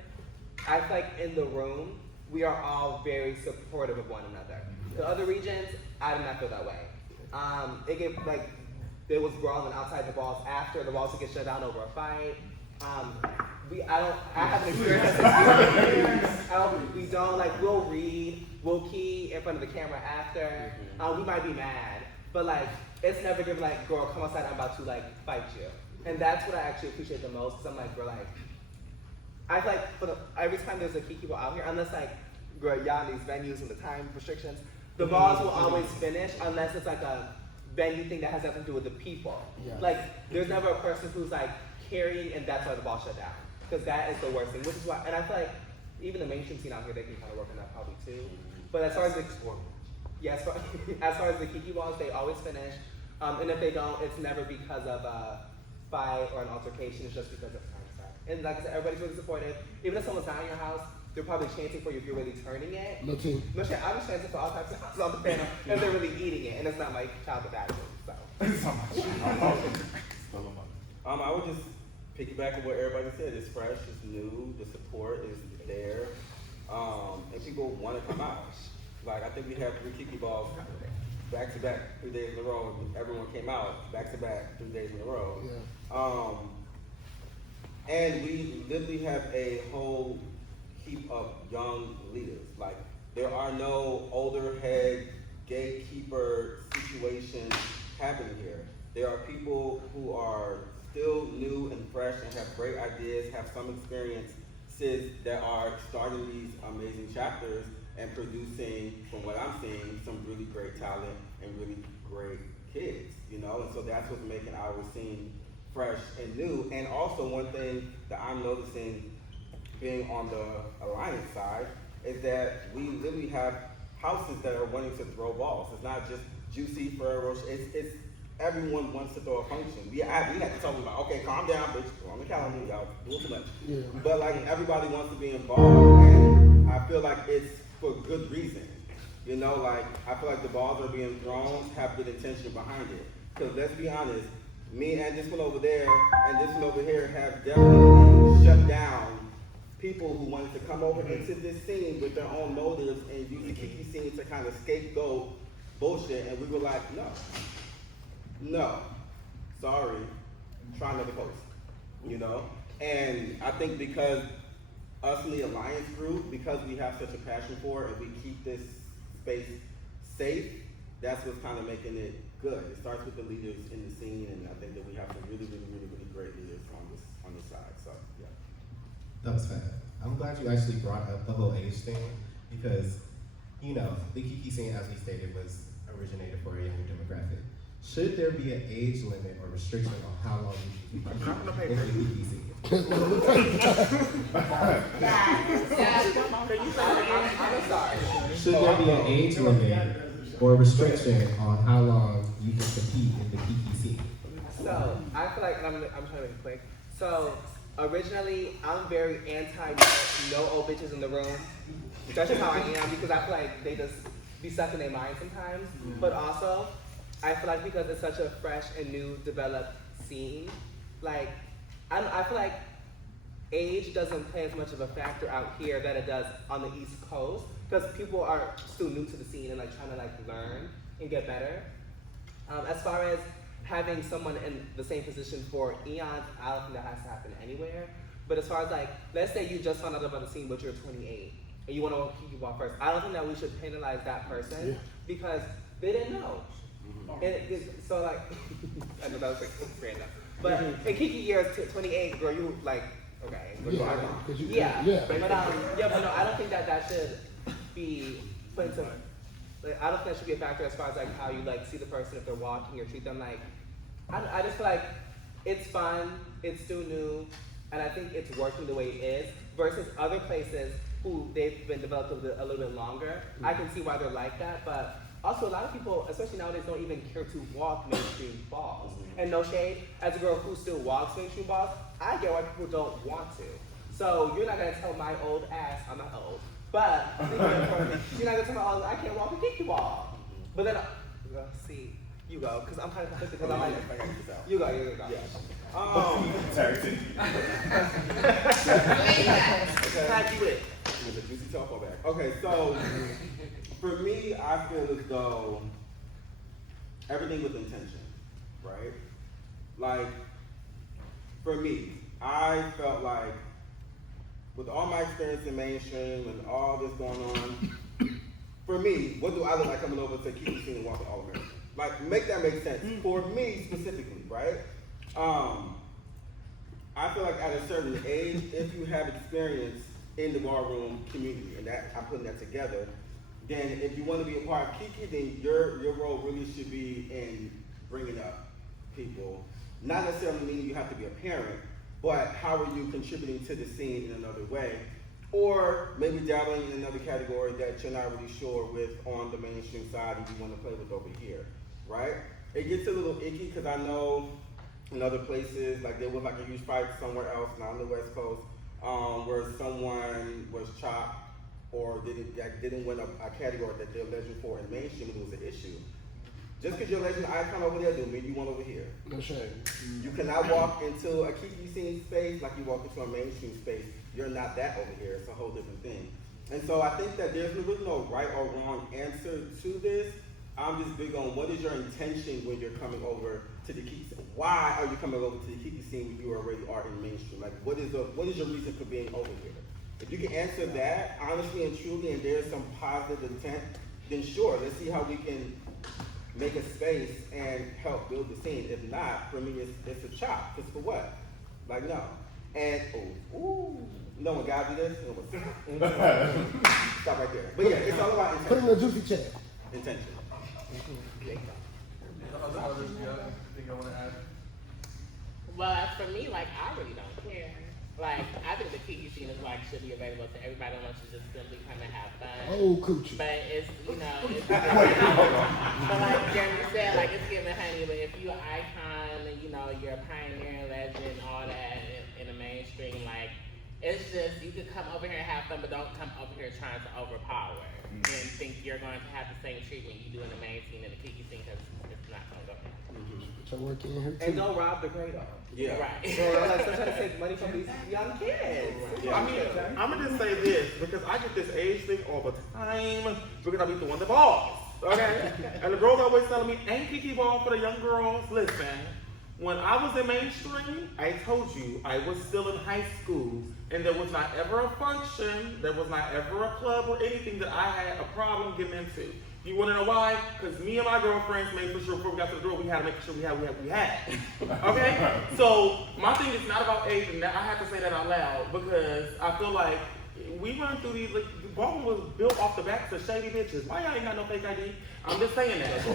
I feel like in the room, we are all very supportive of one another. The other regions, I did not feel that way. There was brawling outside the balls after the balls would get shut down over a fight. I haven't experienced that. We'll read, we'll key in front of the camera after. We might be mad, but it's never given girl, come outside, I'm about to fight you. And that's what I actually appreciate the most, because I'm I feel like every time there's a Kiki ball out here, unless girl, y'all in these venues and the time restrictions, the balls will always finish unless it's a venue thing that has nothing to do with the people. Yeah. There's never a person who's carrying and that's why the ball shut down. Because that is the worst thing, which is why, and I feel like even the mainstream scene out here, they can kind of work on that probably too. But as far as as far as the Kiki balls, they always finish. And if they don't, it's never because of a fight or an altercation, it's just because of time start. And like I said, everybody's really supportive. Even if someone's not in your house, they're probably chanting for you if you're really turning it. No shit, I was chanting for all types of houses on the panel if they're really eating it, and it's not like child abandonment. So. I would just piggyback on what everybody said. It's fresh, it's new, the support is there, and people want to come out. I think we have 3 Kiki balls back to back 3 days in a row. Everyone came out back to back 3 days in a row. Yeah. And we literally have a whole heap of young leaders. There are no older head gatekeeper situations happening here. There are people who are still new and fresh and have great ideas, have some experiences that are starting these amazing chapters and producing, from what I'm seeing, some really great talent and really great kids, And so that's what's making our scene fresh and new. And also one thing that I'm noticing being on the Alliance side is that we literally have houses that are wanting to throw balls. It's not just Juicy, Ferrero Rocher, it's everyone wants to throw a function. We had to tell them okay, calm down, bitch, go on the calendar, y'all doing too much. Yeah. But everybody wants to be involved, and I feel like it's for good reason. I feel like the balls are being thrown, have good intention behind it. Because let's be honest, me and this one over there and this one over here have definitely shut down people who wanted to come over into this scene with their own motives and use the Kiki scene to kind of scapegoat bullshit, and we were like, no, sorry, try another post, And I think because us in the Alliance group, because we have such a passion for it and we keep this space safe, that's what's kind of making it good. It starts with the leaders in the scene, and I think that we have some really, really, really, really great leaders on this side, so yeah. That was fun. I'm glad you actually brought up the whole age thing because, the Kiki scene, as we stated, was originated for a younger demographic. Should there be an age limit or restriction on how long you can keep in the Kiki scene? I'm sorry. Should there be an age limit or restriction on how long you can compete in the Kiki scene? So, I feel like, I'm trying to make it quick. So, originally, I'm very anti no old bitches in the room. That's just how I am because I feel like they just be stuck in their mind sometimes. But also, I feel like because it's such a fresh and new developed scene, I feel like age doesn't play as much of a factor out here that it does on the East Coast because people are still new to the scene and trying to learn and get better. As far as having someone in the same position for eons, I don't think that has to happen anywhere. But as far as like, let's say you just found out about the scene, but you're 28, and you want to keep you on first. I don't think that we should penalize that person because they didn't know. So like, I know that was like random. But in Kiki years, 28, girl, you like, okay. But no, I don't think that should be put into, like, I don't think that should be a factor as far as like how you like see the person if they're walking or treat them like, I just feel like it's fun, it's still new, and I think it's working the way it is versus other places who they've been developed a little bit longer. I can see why they're like that, but also a lot of people, especially nowadays, don't even care to walk mainstream balls. And no shade, as a girl who still walks mainstream balls, I get why people don't want to. So you're not gonna tell my old ass, I'm not old, but you're not gonna tell my old, I can't walk a Kiki ball. But then, see, you go, because I'm kind of conflicted because I'm like, you go. Yeah. With a juicy softball bag. Okay, so for me, I feel as though everything with intention, right? Like, for me, I felt like with all my experience in mainstream and all this going on, for me, what do I look like coming over to Kiki scene and walking all American? Like, make that make sense. For me specifically, right? I feel like at a certain age, if you have experience in the ballroom community, and that I'm putting that together, then if you want to be a part of Kiki, then your role really should be in bringing up people. Not necessarily meaning you have to be a parent, but how are you contributing to the scene in another way? Or maybe dabbling in another category that you're not really sure with on the mainstream side and you want to play with over here, right? It gets a little icky because I know in other places, like there was like a huge fight somewhere else, not on the West Coast, where someone was chopped or didn't win a category that they're legend for in mainstream, and it was an issue. Just because you're a legend icon over there doesn't mean you want over here. No shame. You cannot walk into a Kiki scene space like you walk into a mainstream space. You're not that over here. It's a whole different thing. And so I think that there's really no right or wrong answer to this. I'm just big on what is your intention when you're coming over to the Kiki scene? Why are you coming over to the Kiki scene when you already are in mainstream? Like, what is your reason for being over here? If you can answer that honestly and truly, and there's some positive intent, then sure, let's see how we can make a space and help build the scene. If not, for me, it's a chop. Because for what? Like, no. And, you know when God do this? Stop right there. But yeah, it's all about intention. Put in a juicy check. Intention. Others, you got anything you want to add? Well, as for me, like, I really don't care. Like, I think the Kiki scene is like should be available to everybody who wants to just simply come and have fun. Oh, coochie. But it's, you know, it's but like Jeremy said, like it's giving honey. But if you're an icon and you know you're a pioneer, legend, all that in the mainstream, like it's just you could come over here and have fun, but don't come over here trying to overpower and think you're going to have the same treatment you do in the main scene and the Kiki scene because it's not going to go. So work in here too. And don't rob the Grado. Yeah. Right. So like sometimes take money from these young kids. Yeah. I mean, I'm gonna just say this because I get this age thing all the time because I be throwing the balls, okay? And the girls always telling me, ain't Kiki ball for the young girls? Listen, when I was in mainstream, I told you I was still in high school and there was not ever a function, there was not ever a club or anything that I had a problem getting into. You want to know why? Because me and my girlfriends made for sure before we got to the door, we had to make sure we had. Okay? So my thing is not about age, and I have to say that out loud because I feel like we run through these, like, the Ballroom was built off the backs of shady bitches. Why y'all ain't got no fake ID? I'm just saying that.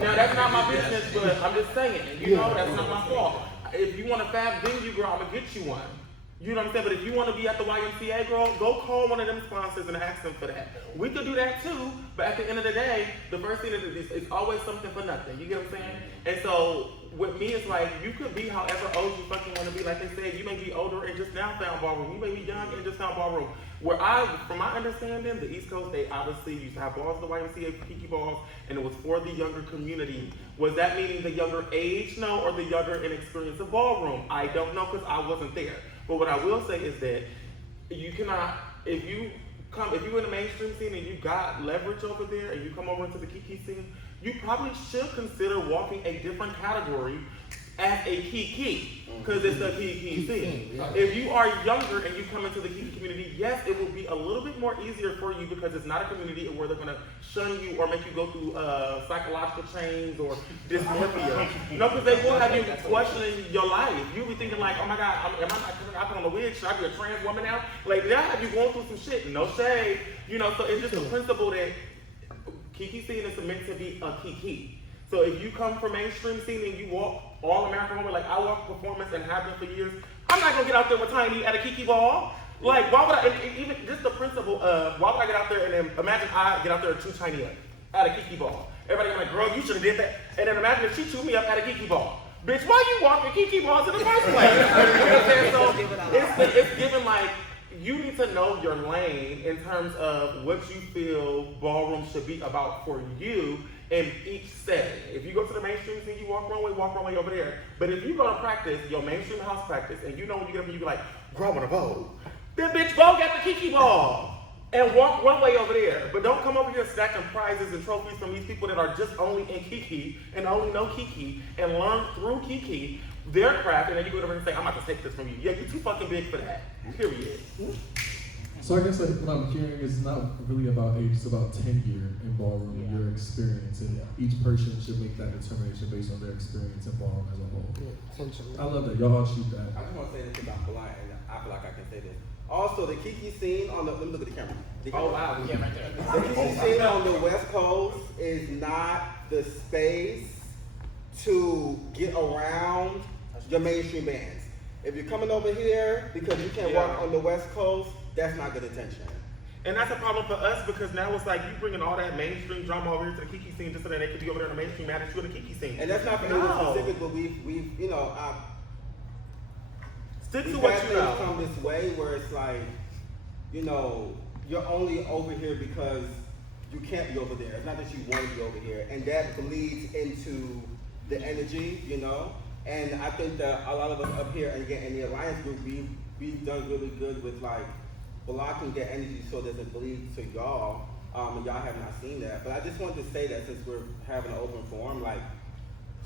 Now, that's not my business, but I'm just saying, you know, that's not my fault. If you want a fab venue, girl, I'm going to get you one. You know what I'm saying? But if you want to be at the YMCA, girl, go call one of them sponsors and ask them for that. We could do that too, but at the end of the day, the first thing is it's always something for nothing. You get what I'm saying? And so with me, it's like you could be however old you fucking want to be. Like they said, you may be older and just now found Ballroom. You may be young and just found Ballroom. From my understanding, the East Coast, they obviously used to have balls, the YMCA Kiki balls, and it was for the younger community. Was that meaning the younger age? No, or the younger inexperience of Ballroom? I don't know because I wasn't there. But what I will say is that you cannot, if you're in the mainstream scene and you got leverage over there and you come over into the Kiki scene, you probably should consider walking a different category as a Kiki, because it's the Kiki scene. If you are younger and you come into the Kiki community, yes, it will be a little bit more easier for you because it's not a community where they're gonna shun you or make you go through psychological change or dysmorphia. No, because they will have you questioning your life. You'll be thinking like, oh my God, am I not coming out on the wig? Should I be a trans woman now? Like, they'll have you going through some shit. No shade. You know, so it's just the principle that Kiki scene is meant to be a Kiki. So if you come from mainstream scene and you walk all American woman, like I walk performance and have been for years, I'm not gonna get out there with Tiny at a Kiki ball. Like, why would I, and even just the principle of, why would I get out there and then imagine I get out there and chew Tiny up at a Kiki ball. Everybody gonna be like, girl, you should have did that. And then imagine if she chewed me up at a Kiki ball. Bitch, why you walking Kiki balls in the first place? You know what I'm saying? So it's given like, you need to know your lane in terms of what you feel ballroom should be about for you in each setting. If you go to the mainstream scene, you walk runway over there. But if you go to practice, your mainstream house practice, and you know when you get up and you be like, girl, I wanna vogue. Then bitch, vogue at the Kiki ball. And walk runway over there. But don't come over here stacking prizes and trophies from these people that are just only in Kiki and only know Kiki and learn through Kiki their craft, and then you go over and say, I'm about to take this from you. Yeah, you're too fucking big for that. Period. So I guess like what I'm hearing is not really about age, it's about tenure in ballroom and your experience, and each person should make that determination based on their experience in ballroom as a whole. I love that. Y'all all shoot that. I just want to say this about Blind, and I feel like I can say this. Also, the Kiki scene on the, let me look at the camera. Oh wow, yeah, right there. The Kiki scene on the West Coast is not the space to get around your mainstream bands. If you're coming over here because you can't walk on the West Coast, that's not good attention. And that's a problem for us because now it's like you bringing all that mainstream drama over here to the Kiki scene just so that they could be over there in the mainstream mad at you in the Kiki scene. And that's not for anyone specific, but we've you know, stick to we've what had you things know. come this way where it's like, you know, you're only over here because you can't be over there. It's not that you want to be over here. And that bleeds into the energy, you know? And I think that a lot of us up here, and again, in the Alliance group, we've done really good with like blocking the energy so it doesn't bleed to y'all, and y'all have not seen that. But I just wanted to say that since we're having an open forum, like,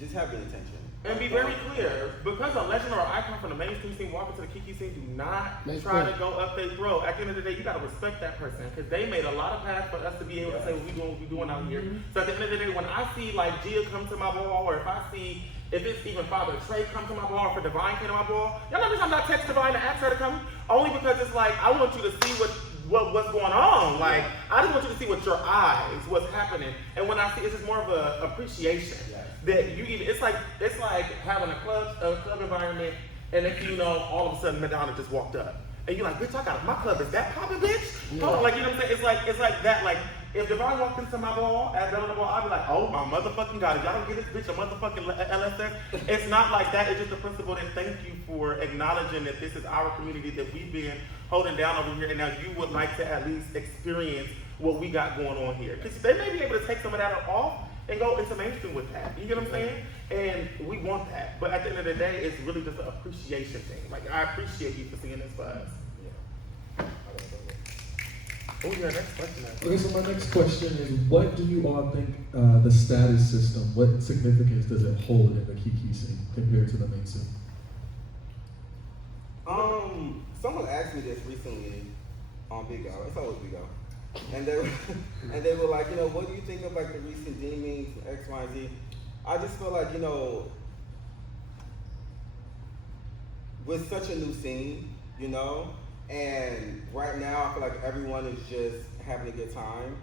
just have good intention. And be very clear, because a legend or icon from the mainstream scene walking to the Kiki scene, do not try to go up their throat. At the end of the day, you gotta respect that person, because they made a lot of paths for us to be able to say what we doing out here. So at the end of the day, when I see like Gia come to my ball, or if it's even Father Trey come to my ball, or if Divine came to my ball, y'all know I'm not text Divine to ask her to come, only because it's like, I want you to see what's going on. Like, I just want you to see with your eyes what's happening. And when I see, it's just more of a appreciation that you even. It's like having a club environment, and then you know all of a sudden Madonna just walked up, and you're like, bitch, my club is that poppin', bitch. Hold on, like you know what I'm saying? It's like that. Like if Divine walked into my ball at Ballroom ball, I'd be like, oh my motherfucking god, if y'all don't get this bitch a motherfucking LSS. It's not like that. It's just the principle that thank you for acknowledging that this is our community that we've been holding down over here, and now you would like to at least experience what we got going on here. Because they may be able to take some of that off and go into mainstream with that. You get what I'm saying? And we want that. But at the end of the day, it's really just an appreciation thing. Like, I appreciate you for seeing this for us. Oh yeah, next question. Okay, so my next question is, what do you all think the status system, what significance does it hold in the Kiki scene compared to the main scene? Someone asked me this recently on Big O. It's always Big O. And they were like, you know, what do you think of like the recent deemings, X, Y, Z? I just feel like, you know, with such a new scene, you know, and right now I feel like everyone is just having a good time.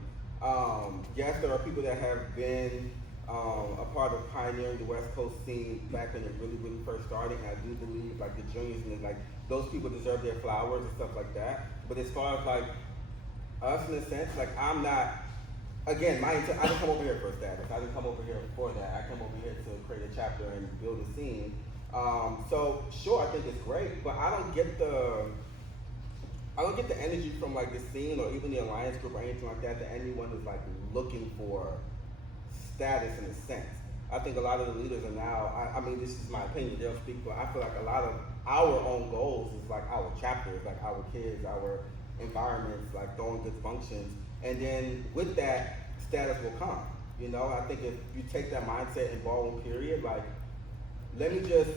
Yes, there are people that have been a part of pioneering the West Coast scene back when it really, really first started. And I do believe like the juniors and like those people deserve their flowers and stuff like that. But as far as like us in a sense, like I'm not, again, I didn't come over here for status. I didn't come over here for that. I come over here to create a chapter and build a scene. So sure, I think it's great, but I don't get the energy from like the scene or even the Alliance group or anything like that anyone is like looking for status in a sense. I think a lot of the leaders are now, I mean, this is my opinion, they'll speak, but I feel like a lot of our own goals is like our chapters, like our kids, our environments, like throwing good functions. And then with that, status will come. You know, I think if you take that mindset in ballroom period, like, let me just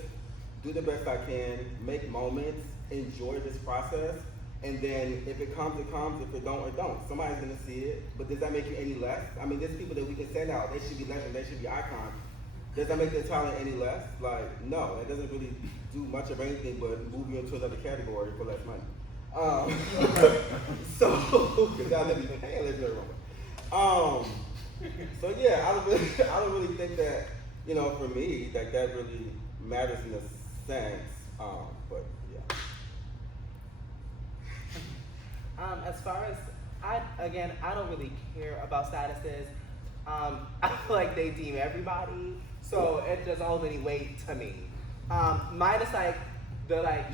do the best I can, make moments, enjoy this process, and then if it comes, it comes. If it don't, it don't. Somebody's gonna see it, but does that make you any less? I mean, there's people that we can send out. They should be legends. They should be icons. Does that make their talent any less? Like, no. That doesn't really do much of anything but move you into another category for less money. So, because y'all let me wrong. So yeah, I don't really think that, you know, for me, that really matters in a sense. But yeah. As far as I don't really care about statuses. I feel like they deem everybody, so it doesn't hold any weight to me. Mine is like they're like,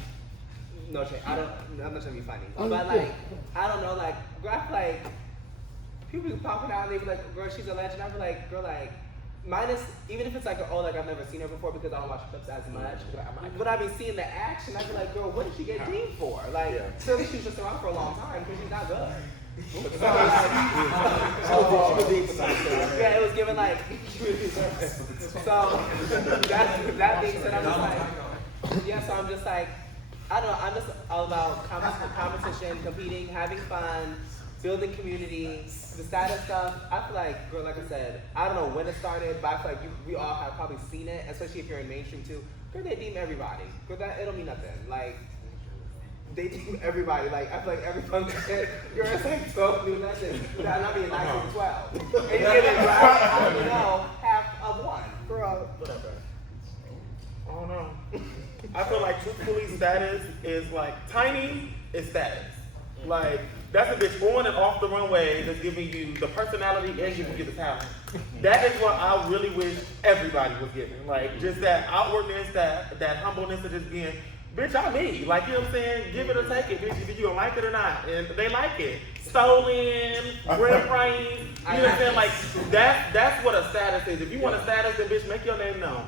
no shade. I'm not trying to be funny, but like I don't know, like girl, I feel like people be popping out and they be like, girl, she's a legend. I be like, girl, like. Mine is, even if it's like, oh, like I've never seen her before because I don't watch clips as much. But I be seeing the action, I be like, girl, what did she get deemed for? Like, clearly she was just around for a long time because she's not good. Yeah, it was given like, so that being said, I'm just like, yeah, so I'm just like, I don't know, I'm just all about competition, competing, having fun, building community, the status stuff. I feel like, girl, like I said, I don't know when it started, but I feel like we all have probably seen it, especially if you're in mainstream too. Girl, they deem everybody. Girl, it don't mean nothing. Like, they deem everybody. Like, I feel like every function, girl, it's like 12 new legends. Without not being nice with 12. And you get it, I don't know, half of one. Girl, whatever. I don't know. I feel like truthfully, status is like tiny is status. Like, that's a bitch on and off the runway that's giving you the personality and giving you the talent. That is what I really wish everybody was giving. Like, just that outwardness, that humbleness of just being, bitch, I'm me. Like, you know what I'm saying? Give it or take it, bitch. If you gonna like it or not. And they like it. Stolen, grand prize, you know what I'm saying? Like, that's what a status is. If you want a status, then bitch, make your name known.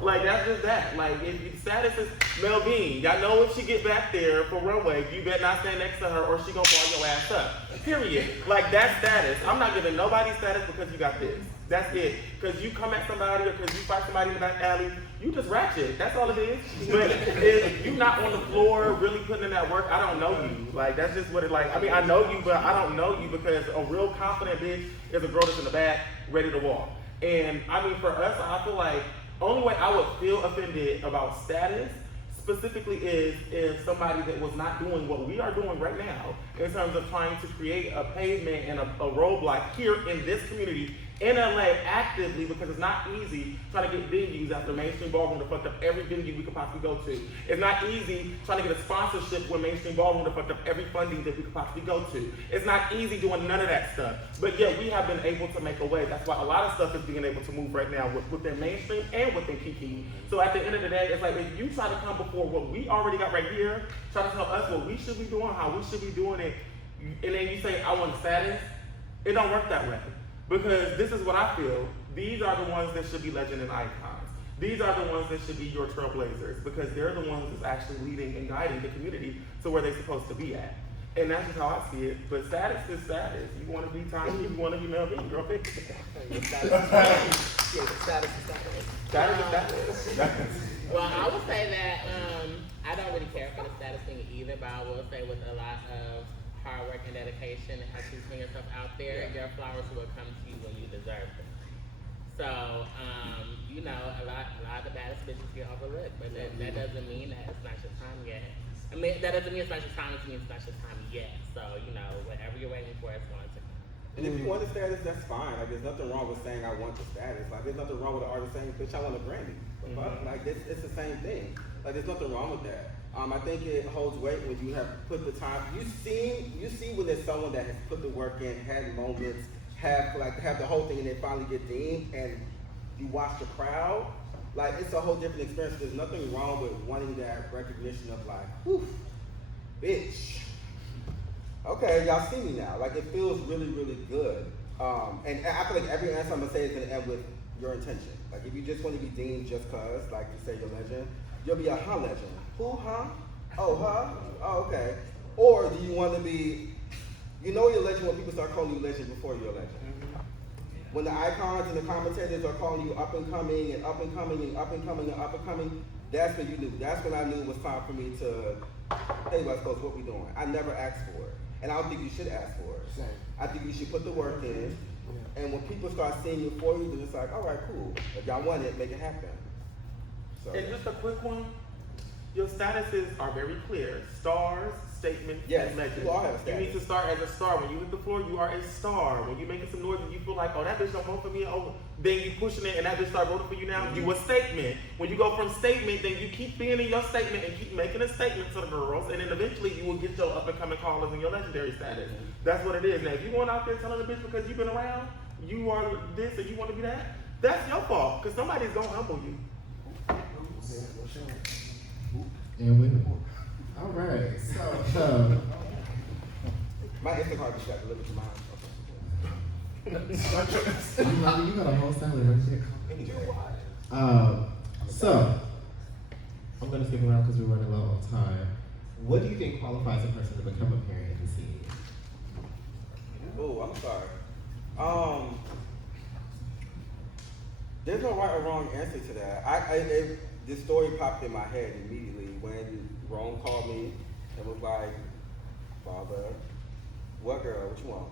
Like, that's just that. Like, if status is Mel Bean, y'all know if she get back there for runway, you better not stand next to her or she gonna ball your ass up. Period. Like, that's status. I'm not giving nobody status because you got this. That's it. Because you come at somebody or because you fight somebody in the back alley, you just ratchet. That's all it is. But if you not on the floor really putting in that work, I don't know you. Like, that's just what it like. I mean, I know you, but I don't know you because a real confident bitch is a girl that's in the back, ready to walk. And I mean, for us, I feel like only way I would feel offended about status specifically is if somebody that was not doing what we are doing right now in terms of trying to create a pavement and a roadblock here in this community in LA actively, because it's not easy trying to get venues after Mainstream Ballroom to fuck up every venue we could possibly go to. It's not easy trying to get a sponsorship when Mainstream Ballroom to fuck up every funding that we could possibly go to. It's not easy doing none of that stuff. But yet we have been able to make a way. That's why a lot of stuff is being able to move right now within Mainstream and within Kiki. So at the end of the day, it's like if you try to come before what we already got right here, try to tell us what we should be doing, how we should be doing it, and then you say, I want status, it don't work that way. Because this is what I feel. These are the ones that should be legend and icons. These are the ones that should be your trailblazers because they're the ones that's actually leading and guiding the community to where they're supposed to be at. And that's just how I see it. But status is status. You want to be Tiny, you want to be Mel Bean, girl. Status is status. Status is status. Well, I would say that I don't really care for the status thing either, but I will say with a lot of hard work and dedication and how you put yourself out there, your flowers will come to you when you deserve them. So, you know, a lot of the baddest bitches get overlooked, but that doesn't mean that it's not your time yet. I mean, that doesn't mean it's not your time, it means it's not your time yet. So, you know, whatever you're waiting for, it's going to come. And if you want the status, that's fine. Like, there's nothing wrong with saying I want the status. Like, there's nothing wrong with the artist saying, bitch, I want a Grammy. Like, it's the same thing. Like, there's nothing wrong with that. I think it holds weight when you have put the time. You see when there's someone that has put the work in, had moments, have the whole thing, and they finally get deemed, and you watch the crowd. Like, it's a whole different experience. There's nothing wrong with wanting that recognition of like, whew, bitch. Okay, y'all see me now. Like, it feels really, really good. And I feel like every answer I'm gonna say is gonna end with your intention. Like, if you just want to be deemed just cause, like you say you're a legend, you'll be a legend. Who, huh? Oh, okay. Or do you want to be, you know you're a legend when people start calling you legend before you're a legend. When the icons and the commentators are calling you up and coming and up and coming and up and coming and up and coming, that's when you knew. That's when I knew it was time for me to, hey West Coast, what we doing? I never asked for it. And I don't think you should ask for it. Same. I think you should put the work in. And when people start seeing you for you, then it's like, all right, cool. If y'all want it, make it happen. So. And just a quick one, your statuses are very clear. Stars, statements, Yes, and legends. you all have a You need status. to start as a star. When you hit the floor, you are a star. When you're making some noise and you feel like, oh, that bitch don't vote for me, oh, then you pushing it and that bitch start voting for you now, you a statement. When you go from statement, then you keep being in your statement and keep making a statement to the girls, and then eventually you will get your up and coming callers and your legendary status. That's what it is. Now, if you going out there telling the bitch because you've been around, you are this and you want to be that, that's your fault, because somebody's gonna humble you. And we, all right, so, My Instacart is got delivered to mine. you got a whole salad right there. So, I'm gonna skip around because we're running low on time. What do you think qualifies a person to become a parent in the scene? Oh, I'm sorry. There's no right or wrong answer to that. This story popped in my head immediately when Rome called me and was like, Father, what girl, what you want?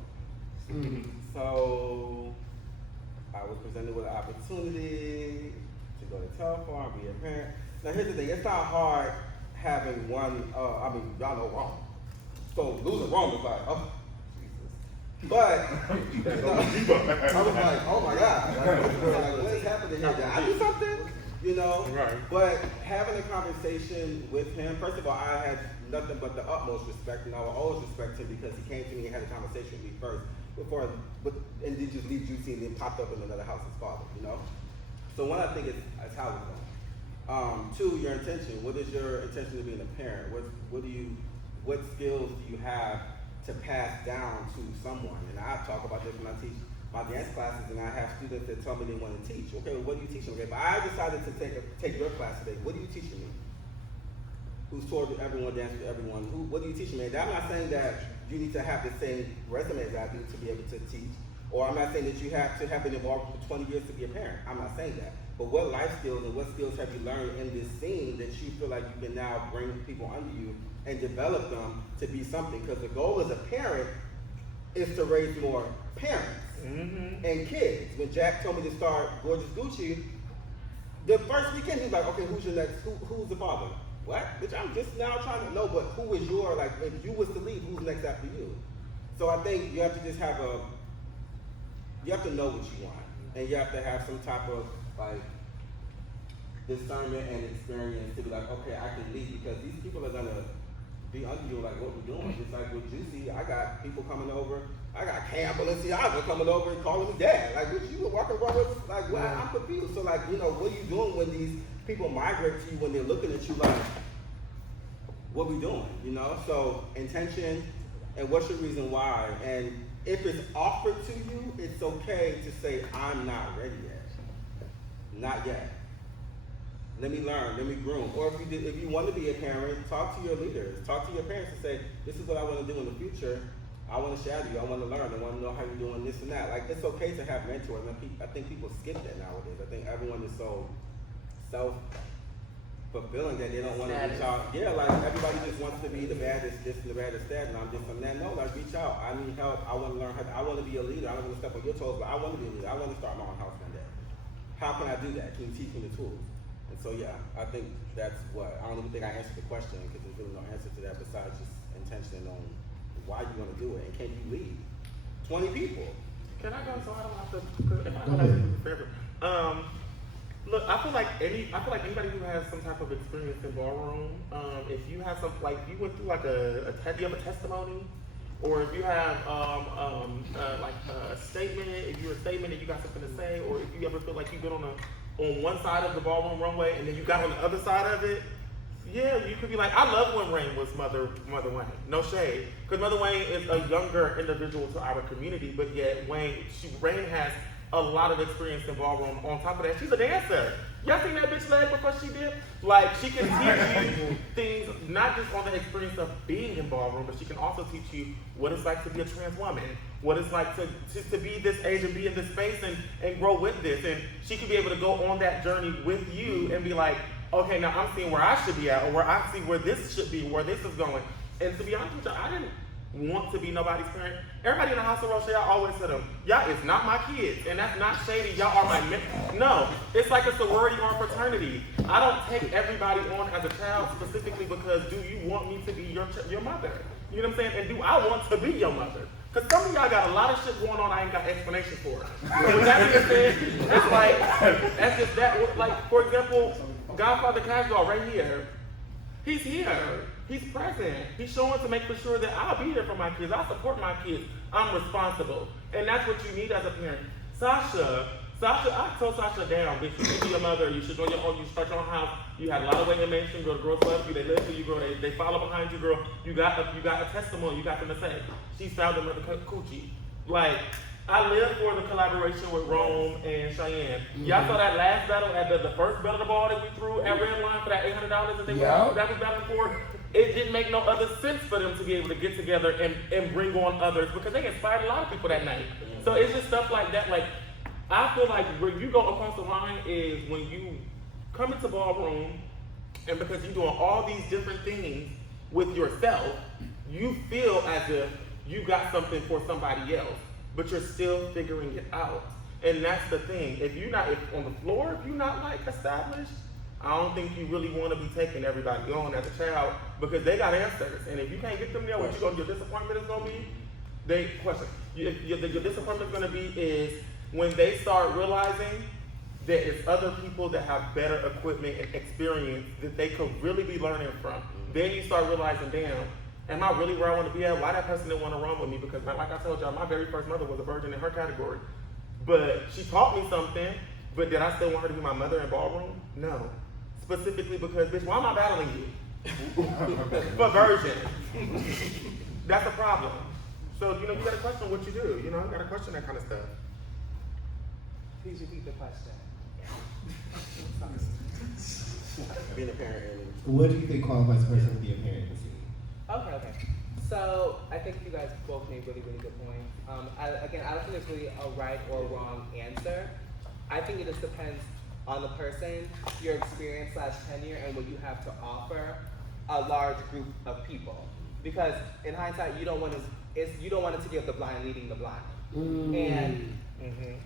So I was presented with an opportunity to go to Townhall and be a parent. Now here's the thing, it's not hard having one, y'all know Rome. So losing Rome is like, oh, Jesus. But, I was like, oh my God, like, what is happening here? Did I do something? You know? Right. But having a conversation with him, first of all, I had nothing but the utmost respect, and I will always respect him because he came to me and had a conversation with me first, and didn't just leave Juicy and then popped up in another house as father, you know? So one, I think it's how it's going. Two, your intention. What is your intention of being a parent? What skills do you have to pass down to someone? And I talk about this when I teach my dance classes, and I have students that tell me they want to teach. Okay, well, what are you teaching? Okay, but I decided to take your class today. What are you teaching me? Who's taught everyone, dance with everyone? What are you teaching me? And I'm not saying that you need to have the same resume as I do to be able to teach, or I'm not saying that you have to have been involved for 20 years to be a parent. I'm not saying that. But what life skills and what skills have you learned in this scene that you feel like you can now bring people under you and develop them to be something? Because the goal as a parent is to raise more parents. And kids. When Jack told me to start Gorgeous Gucci, the first weekend he was like, okay, who's your next, who's the father? What? Bitch, I'm just now trying to know, but who is your, like, if you was to leave, who's next after you? So I think you have to just have you have to know what you want. And you have to have some type of, like, discernment and experience to be like, okay, I can leave because these people are gonna be under you, like, what we're doing. Just like with Juicy, I got people coming over. I got Campbell and Ciaga coming over and calling me dad. Like, what you walking around with? Like, well, I'm confused. So, like, you know, what are you doing when these people migrate to you when they're looking at you like, what we doing? You know? So, intention and what's your reason why? And if it's offered to you, it's okay to say, I'm not ready yet. Not yet. Let me learn, let me groom. Or if you want to be a parent, talk to your leaders. Talk to your parents and say, this is what I want to do in the future. I want to shadow you. I want to learn. I want to know how you're doing this and that. Like, it's okay to have mentors. I think people skip that nowadays. I think everyone is so self-fulfilling that they don't want to reach out. Yeah, like, everybody just wants to be the baddest this and the baddest that, and I'm just from that. No, like, reach out. I need help. I want to learn I want to be a leader. I don't want to step on your toes, but I want to be a leader. I want to start my own house one day. How can I do that? Can you teach me the tools? And so, yeah, I think that's what, I don't even think I answered the question because there's really no answer to that besides just intention on why you want to do it and can you lead 20 people? Can I go so I don't have to? If I don't have to do forever. Look, I feel like anybody who has some type of experience in ballroom, if you have some, like, you went through like you have a testimony, or if you have like a statement, if you're a statement and you got something to say, or if you ever feel like you've been on one side of the ballroom runway and then you got on the other side of it. Yeah, you could be like, I love when Rain was Mother Wayne. No shade. Because Mother Wayne is a younger individual to our community, but yet Rain has a lot of experience in ballroom. On top of that, she's a dancer. Y'all seen that bitch leg before she did? Like, she can teach you things, not just on the experience of being in ballroom, but she can also teach you what it's like to be a trans woman, what it's like to be this age and be in this space and grow with this. And she can be able to go on that journey with you and be like, okay, now I'm seeing where I should be at, or where I see where this should be, where this is going. And to be honest with you, I didn't want to be nobody's parent. Everybody in the house of Rochelle, I always said them, y'all is not my kids, and that's not shady, y'all are my no, it's like a sorority or a fraternity. I don't take everybody on as a child specifically because do you want me to be your mother? You know what I'm saying? And do I want to be your mother? Because some of y'all got a lot of shit going on I ain't got explanation for. So with that being said, it's like, that's just that, like, for example, Godfather Casual right here, he's here. He's present. He's showing to make for sure that I'll be there for my kids. I support my kids. I'm responsible. And that's what you need as a parent. Sasha, I told Sasha down, bitch, you should be your mother. You should know your own. You start your own house. You had a lot of weight in mainstream, girl. The girls love you. They live for you, girl. They follow behind you, girl. You got a testimony. You got them to say. She's found them at the coochie. Like, I live for the collaboration with Rome and Cheyenne. Y'all saw that last battle at the first battle of the ball that we threw at Red Line for that $800 that they that was battling for. It didn't make no other sense for them to be able to get together and bring on others because they inspired a lot of people that night. So it's just stuff like that. Like, I feel like where you go across the line is when you come into Ballroom and because you're doing all these different things with yourself, you feel as if you got something for somebody else, but you're still figuring it out. And that's the thing. If on the floor, if you're not like established, I don't think you really want to be taking everybody on as a child because they got answers. And if you can't get them there, what your disappointment is going to be? Your disappointment is going to be is when they start realizing that it's other people that have better equipment and experience that they could really be learning from. Then you start realizing, damn, am I really where I want to be at? Why that person didn't want to run with me? Because like I told y'all, my very first mother was a virgin in her category. But she taught me something, but did I still want her to be my mother in Ballroom? No. Specifically because, bitch, why am I battling you? For virgin. That's a problem. So, you gotta question what you do. You gotta question that kind of stuff. Please repeat the question. Being a parent. What do you think qualifies a person to be a parent? Okay. So I think you guys both made really, really good points. I don't think there's really a right or wrong answer. I think it just depends on the person, your experience / tenure, and what you have to offer a large group of people. Because in hindsight, you don't want it to give the blind leading the blind. And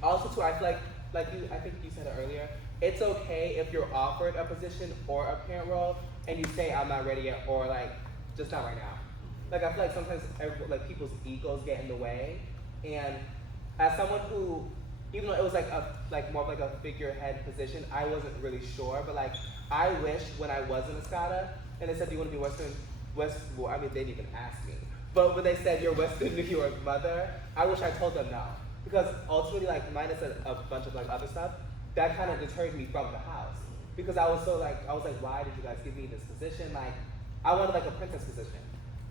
also too, I feel like I think you said it earlier. It's okay if you're offered a position or a parent role and you say I'm not ready yet, or like just not right now. Like I feel like sometimes people's egos get in the way, and as someone who, even though it was more of like a figurehead position, I wasn't really sure. But like I wish when I was in Escada and they said, "Do you want to be Well, I mean they didn't even ask me. But when they said you're Western New York mother, I wish I told them no, because ultimately like minus a bunch of like other stuff, that kind of deterred me from the house. Because I was why did you guys give me this position? Like I wanted like a princess position.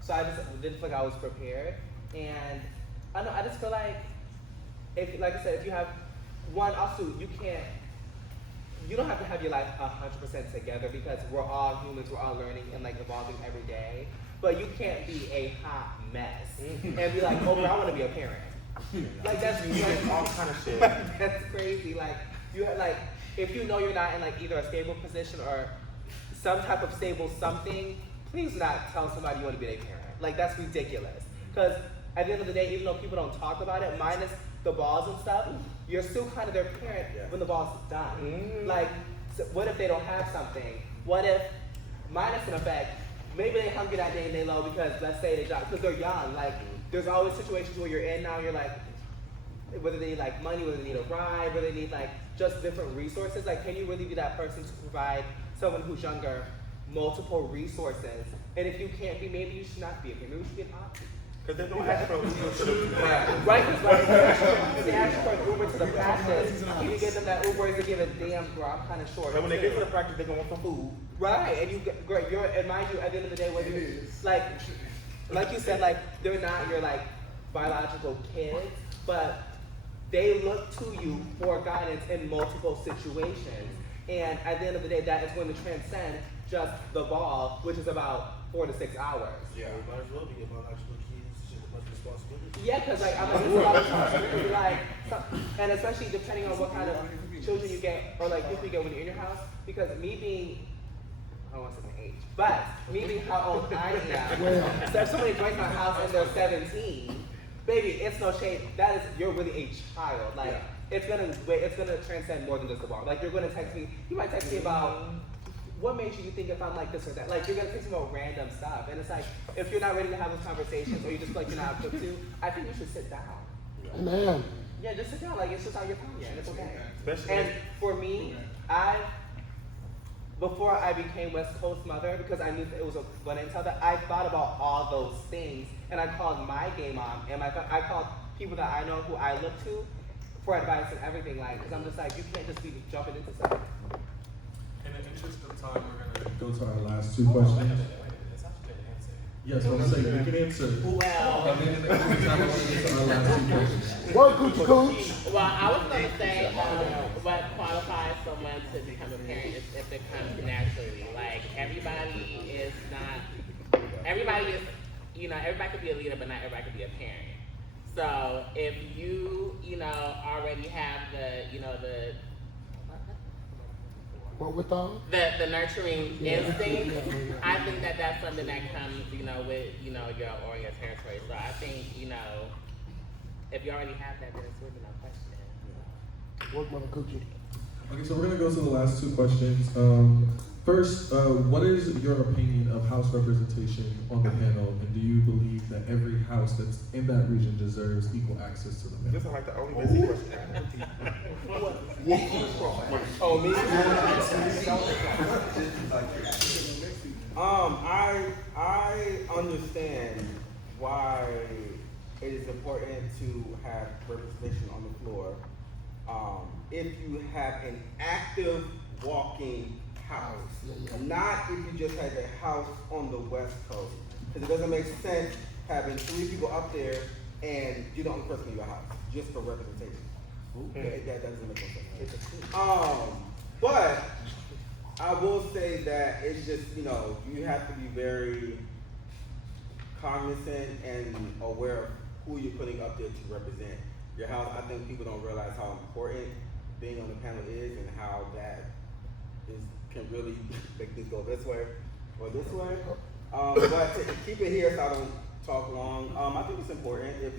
So I just didn't feel like I was prepared. And I just feel like if you have one, also you don't have to have your life 100% together because we're all humans, we're all learning and like evolving every day. But you can't be a hot mess and be like, oh, I want to be a parent. Like that's like, all kind of shit. That's crazy. Like you like if you know you're not in like either a stable position or some type of stable something, please not tell somebody you want to be a parent. Like that's ridiculous. Because at the end of the day, even though people don't talk about it, minus the balls and stuff, you're still kind of their parent when the ball's done. Like, so what if they don't have something? What if, minus an effect, maybe they hungry that day and they low because let's say they drop, because they're young. Like, there's always situations where you're in now, you're like, whether they need like money, whether they need a ride, whether they need like just different resources. Like, can you really be that person to provide someone who's younger multiple resources? And if you can't be, maybe you should not be a parent. Maybe you should be an auntie. Because they don't ask for Uber to the practice. Right, because they ask for an Uber to the practice. You give them that Uber, they give a damn girl, I'm kind of short. And when they get to the practice, they're going to want some food. Right, and and mind you, at the end of the day, whether you, like you said, like, they're not your, like, biological kids, but they look to you for guidance in multiple situations. And at the end of the day, that is going to transcend just the ball, which is about 4 to 6 hours. Yeah. It might as well be about actual kids, shit, much responsibility. Yeah, because like I'm like, it's a lot of responsibility, like, and especially depending on what kind of children you get or like people you get when you're in your house. Because me being, I don't want to say my age, but me being how old I am, so if somebody joins my house and they're 17, baby, it's no shade. That is, you're really a child. Like, it's gonna transcend more than just the ball. Like, you're gonna text me. You might text me about what made you think if I'm like this or that. Like, you're gonna text me about random stuff, and it's like if you're not ready to have those conversations or you just feel like you're not equipped to, I think you should sit down. Man. Yeah, just sit down. Like, it's just how you're feeling, and it's okay. Especially And for me, before I became West Coast mother, because I knew that it was going to entail that, I thought about all those things, and I called my gay mom, and I called people that I know who I look to for advice and everything, like, because I'm just like, you can't just be jumping into stuff. In the interest of time, we're gonna Go to our last two questions. Yes, I'm saying you can answer. Well, And then in the interest of time, I want to get to our last two questions. Work, Cooch. well, I was gonna say what qualifies someone to become a parent is if it comes naturally. Like everybody is, everybody could be a leader, but not everybody could be a parent. So if you already have the nurturing instinct, I think that that's something that comes, with, your or your territory. So I think, if you already have that, then it's really no question. Work, Mother Coochie. Okay, so we're gonna go to the last two questions. First, what is your opinion of house representation on the panel, and do you believe that every house that's in that region deserves equal access to the panel? This is like the only messy question. Oh, me? I understand why it is important to have representation on the floor. If you have an active walking house, not if you just had a house on the West Coast, because it doesn't make sense having 3 people up there and you're the only person in your house, just for representation. That doesn't make no sense. But I will say that it's just, you have to be very cognizant and aware of who you're putting up there to represent your house. I think people don't realize how important being on the panel is and how that can really make things go this way or this way. But to keep it here so I don't talk long, I think it's important if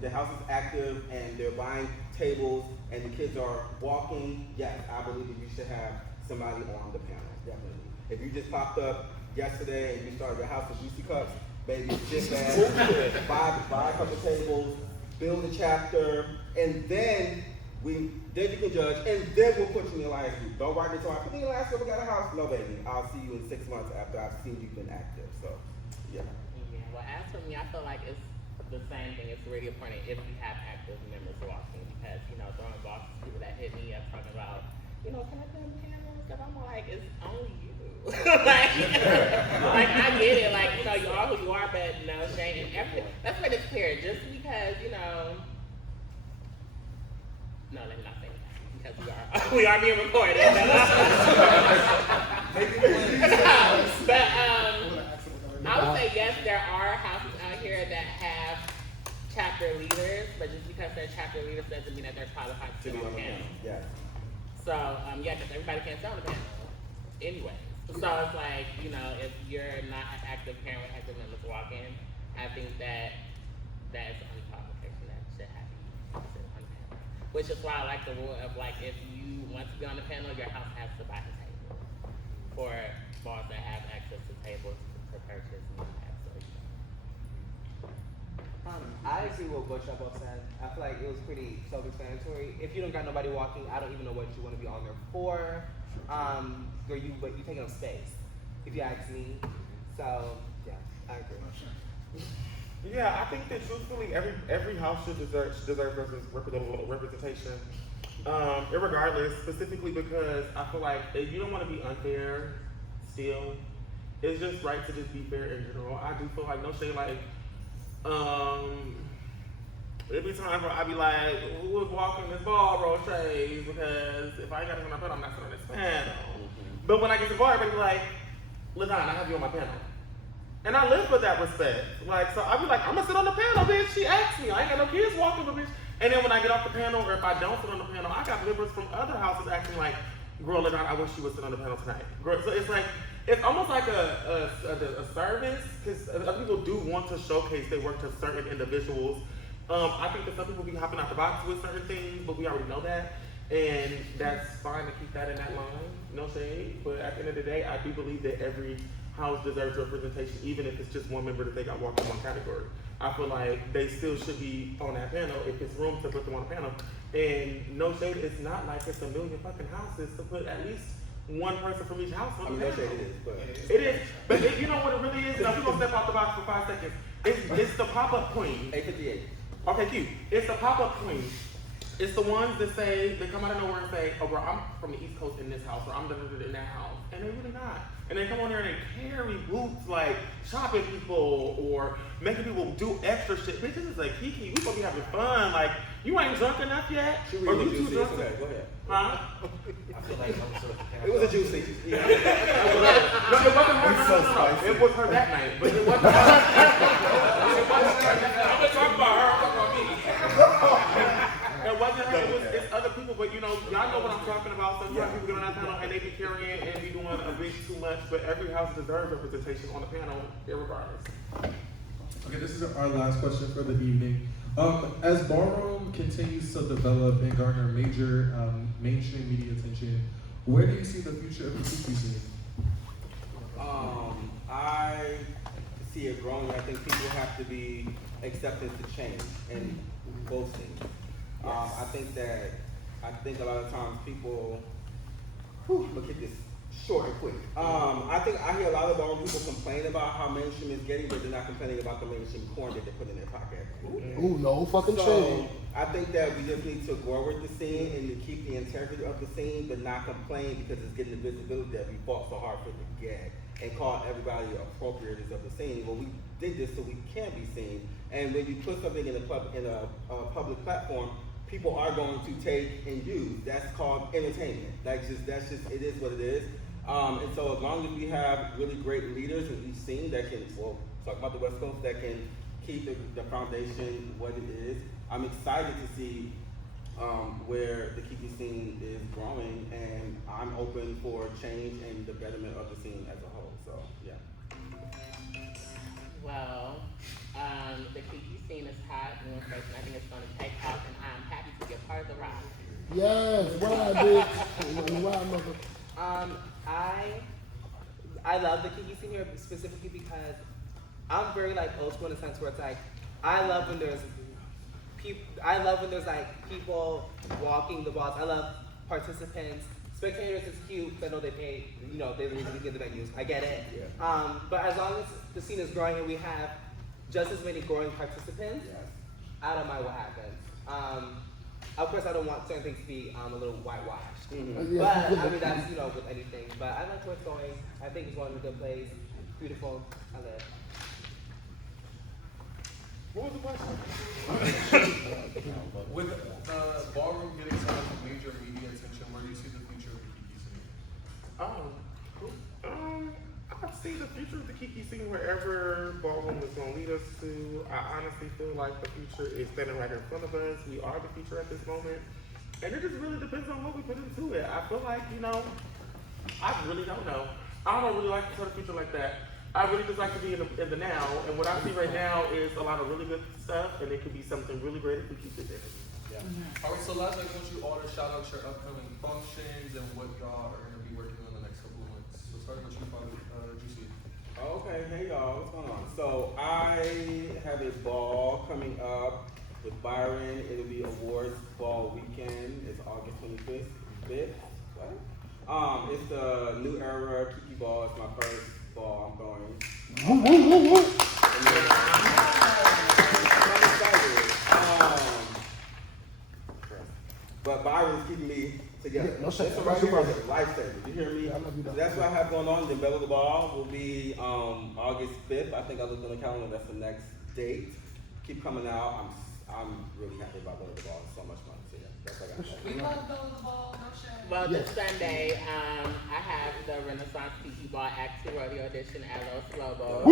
the house is active and they're buying tables and the kids are walking, yes, I believe that you should have somebody on the panel, definitely. If you just popped up yesterday and you started your house with Juicy Cups, baby, sit back, buy a couple tables, build a chapter, and then you can judge, and then we'll put you in the Alliance group. Don't write it to I put in the Alliance group, we got a house. No, baby, I'll see you in 6 months after I've seen you've been active. So, yeah. Yeah, well, as for me, I feel like it's the same thing. It's really important if you have active members walking, because, throwing boxes, people that hit me up talking about, can I do a panel? Because I'm like, it's only you. like, I get it. Like, you are who you are, but Shane, and everything. Let's make it clear. Just because, no, let me not say that, because we are being recorded. But I would say yes, there are houses out here that have chapter leaders, but just because they're chapter leaders doesn't mean that they're qualified to be on the panel. Yeah. So because everybody can't sit on the panel anyway. So it's like, if you're not an active parent with active members walking, I think that is the only qualification that should have you sit on the panel. Which is why I like the rule of, like, if you want to be on the panel, your house has to buy the table for bars that have access to tables to purchase and all that. So, I agree with what y'all both said. I feel like it was pretty self-explanatory. If you don't got nobody walking, I don't even know what you want to be on there for. But you taking up space, if you ask me. So yeah, I agree. Yeah, I think that truthfully, every house should deserve representation, irregardless. Specifically because I feel like if you don't want to be unfair, still, it's just right to just be fair in general. I do feel like no shade, like It'd be times where I'd be like, who is walking this ballroom shades? Because if I ain't got it on my panel, I'm not sitting on this panel. But when I get to the bar, everybody be like, LaDon, I have you on my panel. And I live with that respect. Like, so I'd be like, I'm gonna sit on the panel, bitch. She asked me. I ain't got no kids walking, but bitch. And then when I get off the panel, or if I don't sit on the panel, I got members from other houses acting like, girl, LaDon, I wish you would sit on the panel tonight. Girl, so it's like, it's almost like a service, because other people do want to showcase their work to certain individuals. I think that some people be hopping out the box with certain things, but we already know that. And that's fine to keep that in that line, no shade. But at the end of the day, I do believe that every house deserves representation, even if it's just one member that they got walked in one category. I feel like they still should be on that panel if it's room to put them on the panel. And no shade, it's not like it's a million fucking houses to put at least one person from each house on the panel. No shade, it is, but it is. But you know what it really is? Now we're gonna step out the box for 5 seconds. It's the pop-up queen. 858. Okay, cute. It's the pop-up queen. It's the ones that say, they come out of nowhere and say, oh, bro, I'm from the East Coast in this house, or I'm in that house. And they're really not. And they come on there and they carry boots like chopping people or making people do extra shit. Bitch, this is like Kiki. We supposed to be having fun. Like, you ain't drunk enough yet? Or you too drunk? Okay, go ahead. Huh? I feel like I'm sort of It was a juicy. No, it wasn't her. No. It was her that night. But it wasn't her. I'm gonna talk about her. I'm talking about me. It wasn't her. It's other people. But you know, y'all know what I'm talking about. Sometimes people get on that panel and they be carrying and be doing a bit too much. But every house deserves representation on the panel, irregardless. Okay, this is our last question for the evening. As Ballroom continues to develop and garner major mainstream media attention, where do you see the future of the Kiki scene? I see it growing. I think people have to be accepted to change in both scenes. I think a lot of times people, I'm gonna keep this short and quick. I think I hear a lot of ballroom people complain about how mainstream is getting, but they're not complaining about the mainstream corn that they put in their pocket. Ooh, no fucking shade. I think that we just need to grow with the scene and to keep the integrity of the scene, but not complain because it's getting the visibility that we fought so hard for it to get, and call everybody appropriators of the scene. Well, we did this so we can be seen, and when you put something in a public platform, people are going to take and use. That's called entertainment. That's just it is what it is. And so as long as we have really great leaders in each scene that can, well, talk about the West Coast, that can keep the foundation what it is, I'm excited to see where the Kiki scene is growing, and I'm open for change and the betterment of the scene as a whole. So yeah. Well, the Kiki scene is hot and I think it's going to take off, and I'm happy to be a part of the ride. Yes, why, bitch? Why, mother? I love the Kiki scene here specifically because I'm very like old school in a sense where it's like I love when there's like people walking the balls. I love participants. Spectators is cute because I know they pay, you know, they're the reason to get the venues. I get it. Yeah. But as long as the scene is growing and we have just as many growing participants, I don't mind what happens. Of course, I don't want certain things to be a little whitewashed. Mm-hmm. But I mean, that's, you know, with anything. But I like where it's going. I think it's going to a good place. Beautiful. I live. What was the question? With Ballroom getting so much major media attention, where do you see the future of the Kiki scene? I see the future of the Kiki scene wherever Ballroom is going to lead us to. I honestly feel like the future is standing right in front of us. We are the future at this moment. And it just really depends on what we put into it. I feel like, you know, I really don't know. I don't really like to tell the future like that. I really just like to be in the now. And what I see right now is a lot of really good stuff, and it could be something really great if we keep it there. Yeah. All right, so last, I want you all to shout out your upcoming functions and what y'all are going to be working on the next couple of months. So starting with you, Juicy. Okay, hey y'all, what's going on? So I have a ball coming up with Byron. It'll be awards ball weekend. It's August 25th. What? It's the New Era Kiki Ball. It's my first ball I'm throwing. I'm excited. But Byron's keeping me together. No shit. This one right here is a lifesaver. You hear me? Yeah, I love you, So that's what I have going on. The Bell of the Ball will be August 5th. I think I looked on the calendar. That's the next date. Keep coming out. I'm I'm really happy about Ballroom so much fun. So yeah, that's what I got. We love those balls, no shame. Well, this Sunday, I have the Renaissance Kiki Ball Act 2 Rodeo Edition at Los Lobos.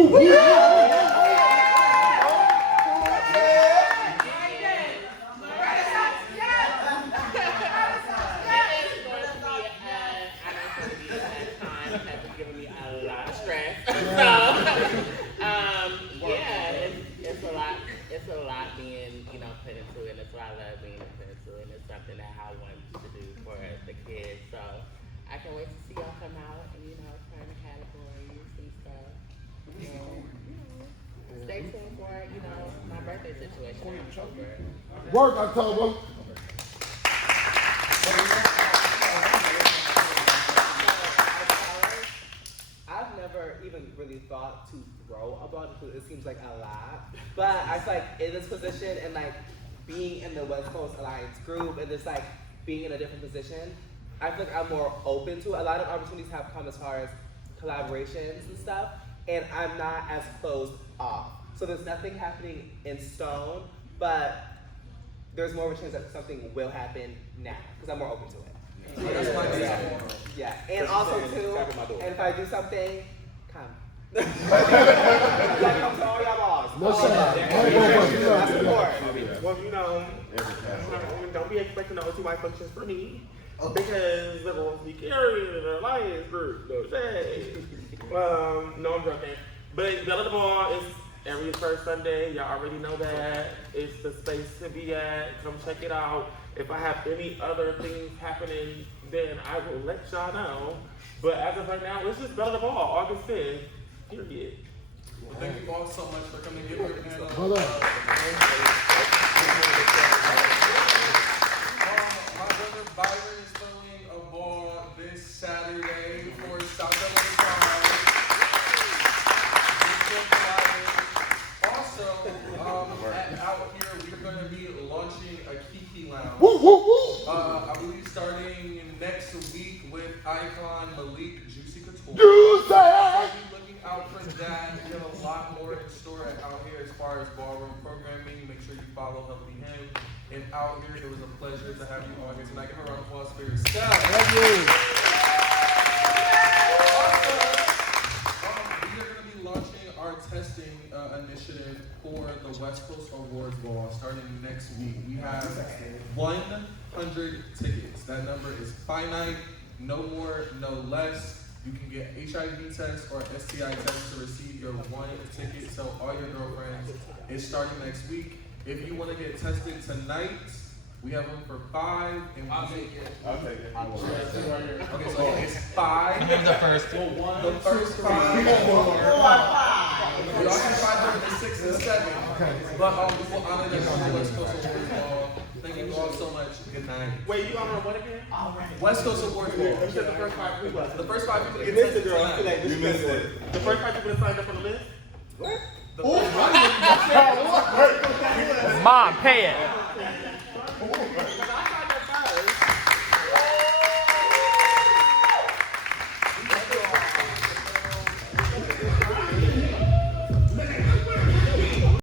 It's a lot being, put into it. That's why I love being put into it. And it's something that I want to do for the kids. So I can wait to see y'all come out and, turn the categories and stuff. And, stay tuned for, my birthday situation in October. Work October. I've never even really thought to throw a ball because it seems like a lot. But I feel like in this position and like being in the West Coast Alliance group and just like being in a different position, I feel like I'm more open to it. A lot of opportunities have come as far as collaborations and stuff, and I'm not as closed off. So there's nothing happening in stone, but there's more of a chance that something will happen now because I'm more open to it. Yeah, and also too, and if I do something, come. Like come to all y'all balls. No shame. Well, don't be expecting the OTY functions for me. Because they're going to be carrying in the Alliance group. No shade. No, I'm joking. But Bella the Ball is every first Sunday. Y'all already know that. It's the space to be at. Come check it out. If I have any other things happening, then I will let y'all know. But as of right now, it's just Bella the Ball, August 5th. Period. Well, thank you all so much for coming. Give her a hand. Hold on. My brother Byron is throwing a ball this Saturday for South LA Pride. Also, out here, we're going to be launching a Kiki Lounge. I believe starting next week with icon Malik Juicy Couture. So be looking out for that. We have a lot more in store out here as far as ballroom programming. Make sure you follow Healthy Him. And out here, it was a pleasure to have you all here tonight. Give a round of applause for yourself. Thank you. We are going to be launching our testing initiative for the West Coast Awards Ball starting next week. We have 100 tickets. That number is finite, no more, no less. You can get HIV test or STI test to receive your one ticket. Tell all your girlfriends. It's starting next week. If you want to get tested tonight, we have room for 5. And I'll take it. Okay, so it's 5. The first. The first 5. We all can find them in the 6 and 7. But we will honor them on the West Coast Awards Ball. Thank you all so much. Good night. Wait, you honor what again? West Coast Awards Ball. You said the first 5 people. The first 5 people You get missed it, tested girl. tonight. You missed it. The first 5 people that signed up on the list? The first 5 Mom, pay it.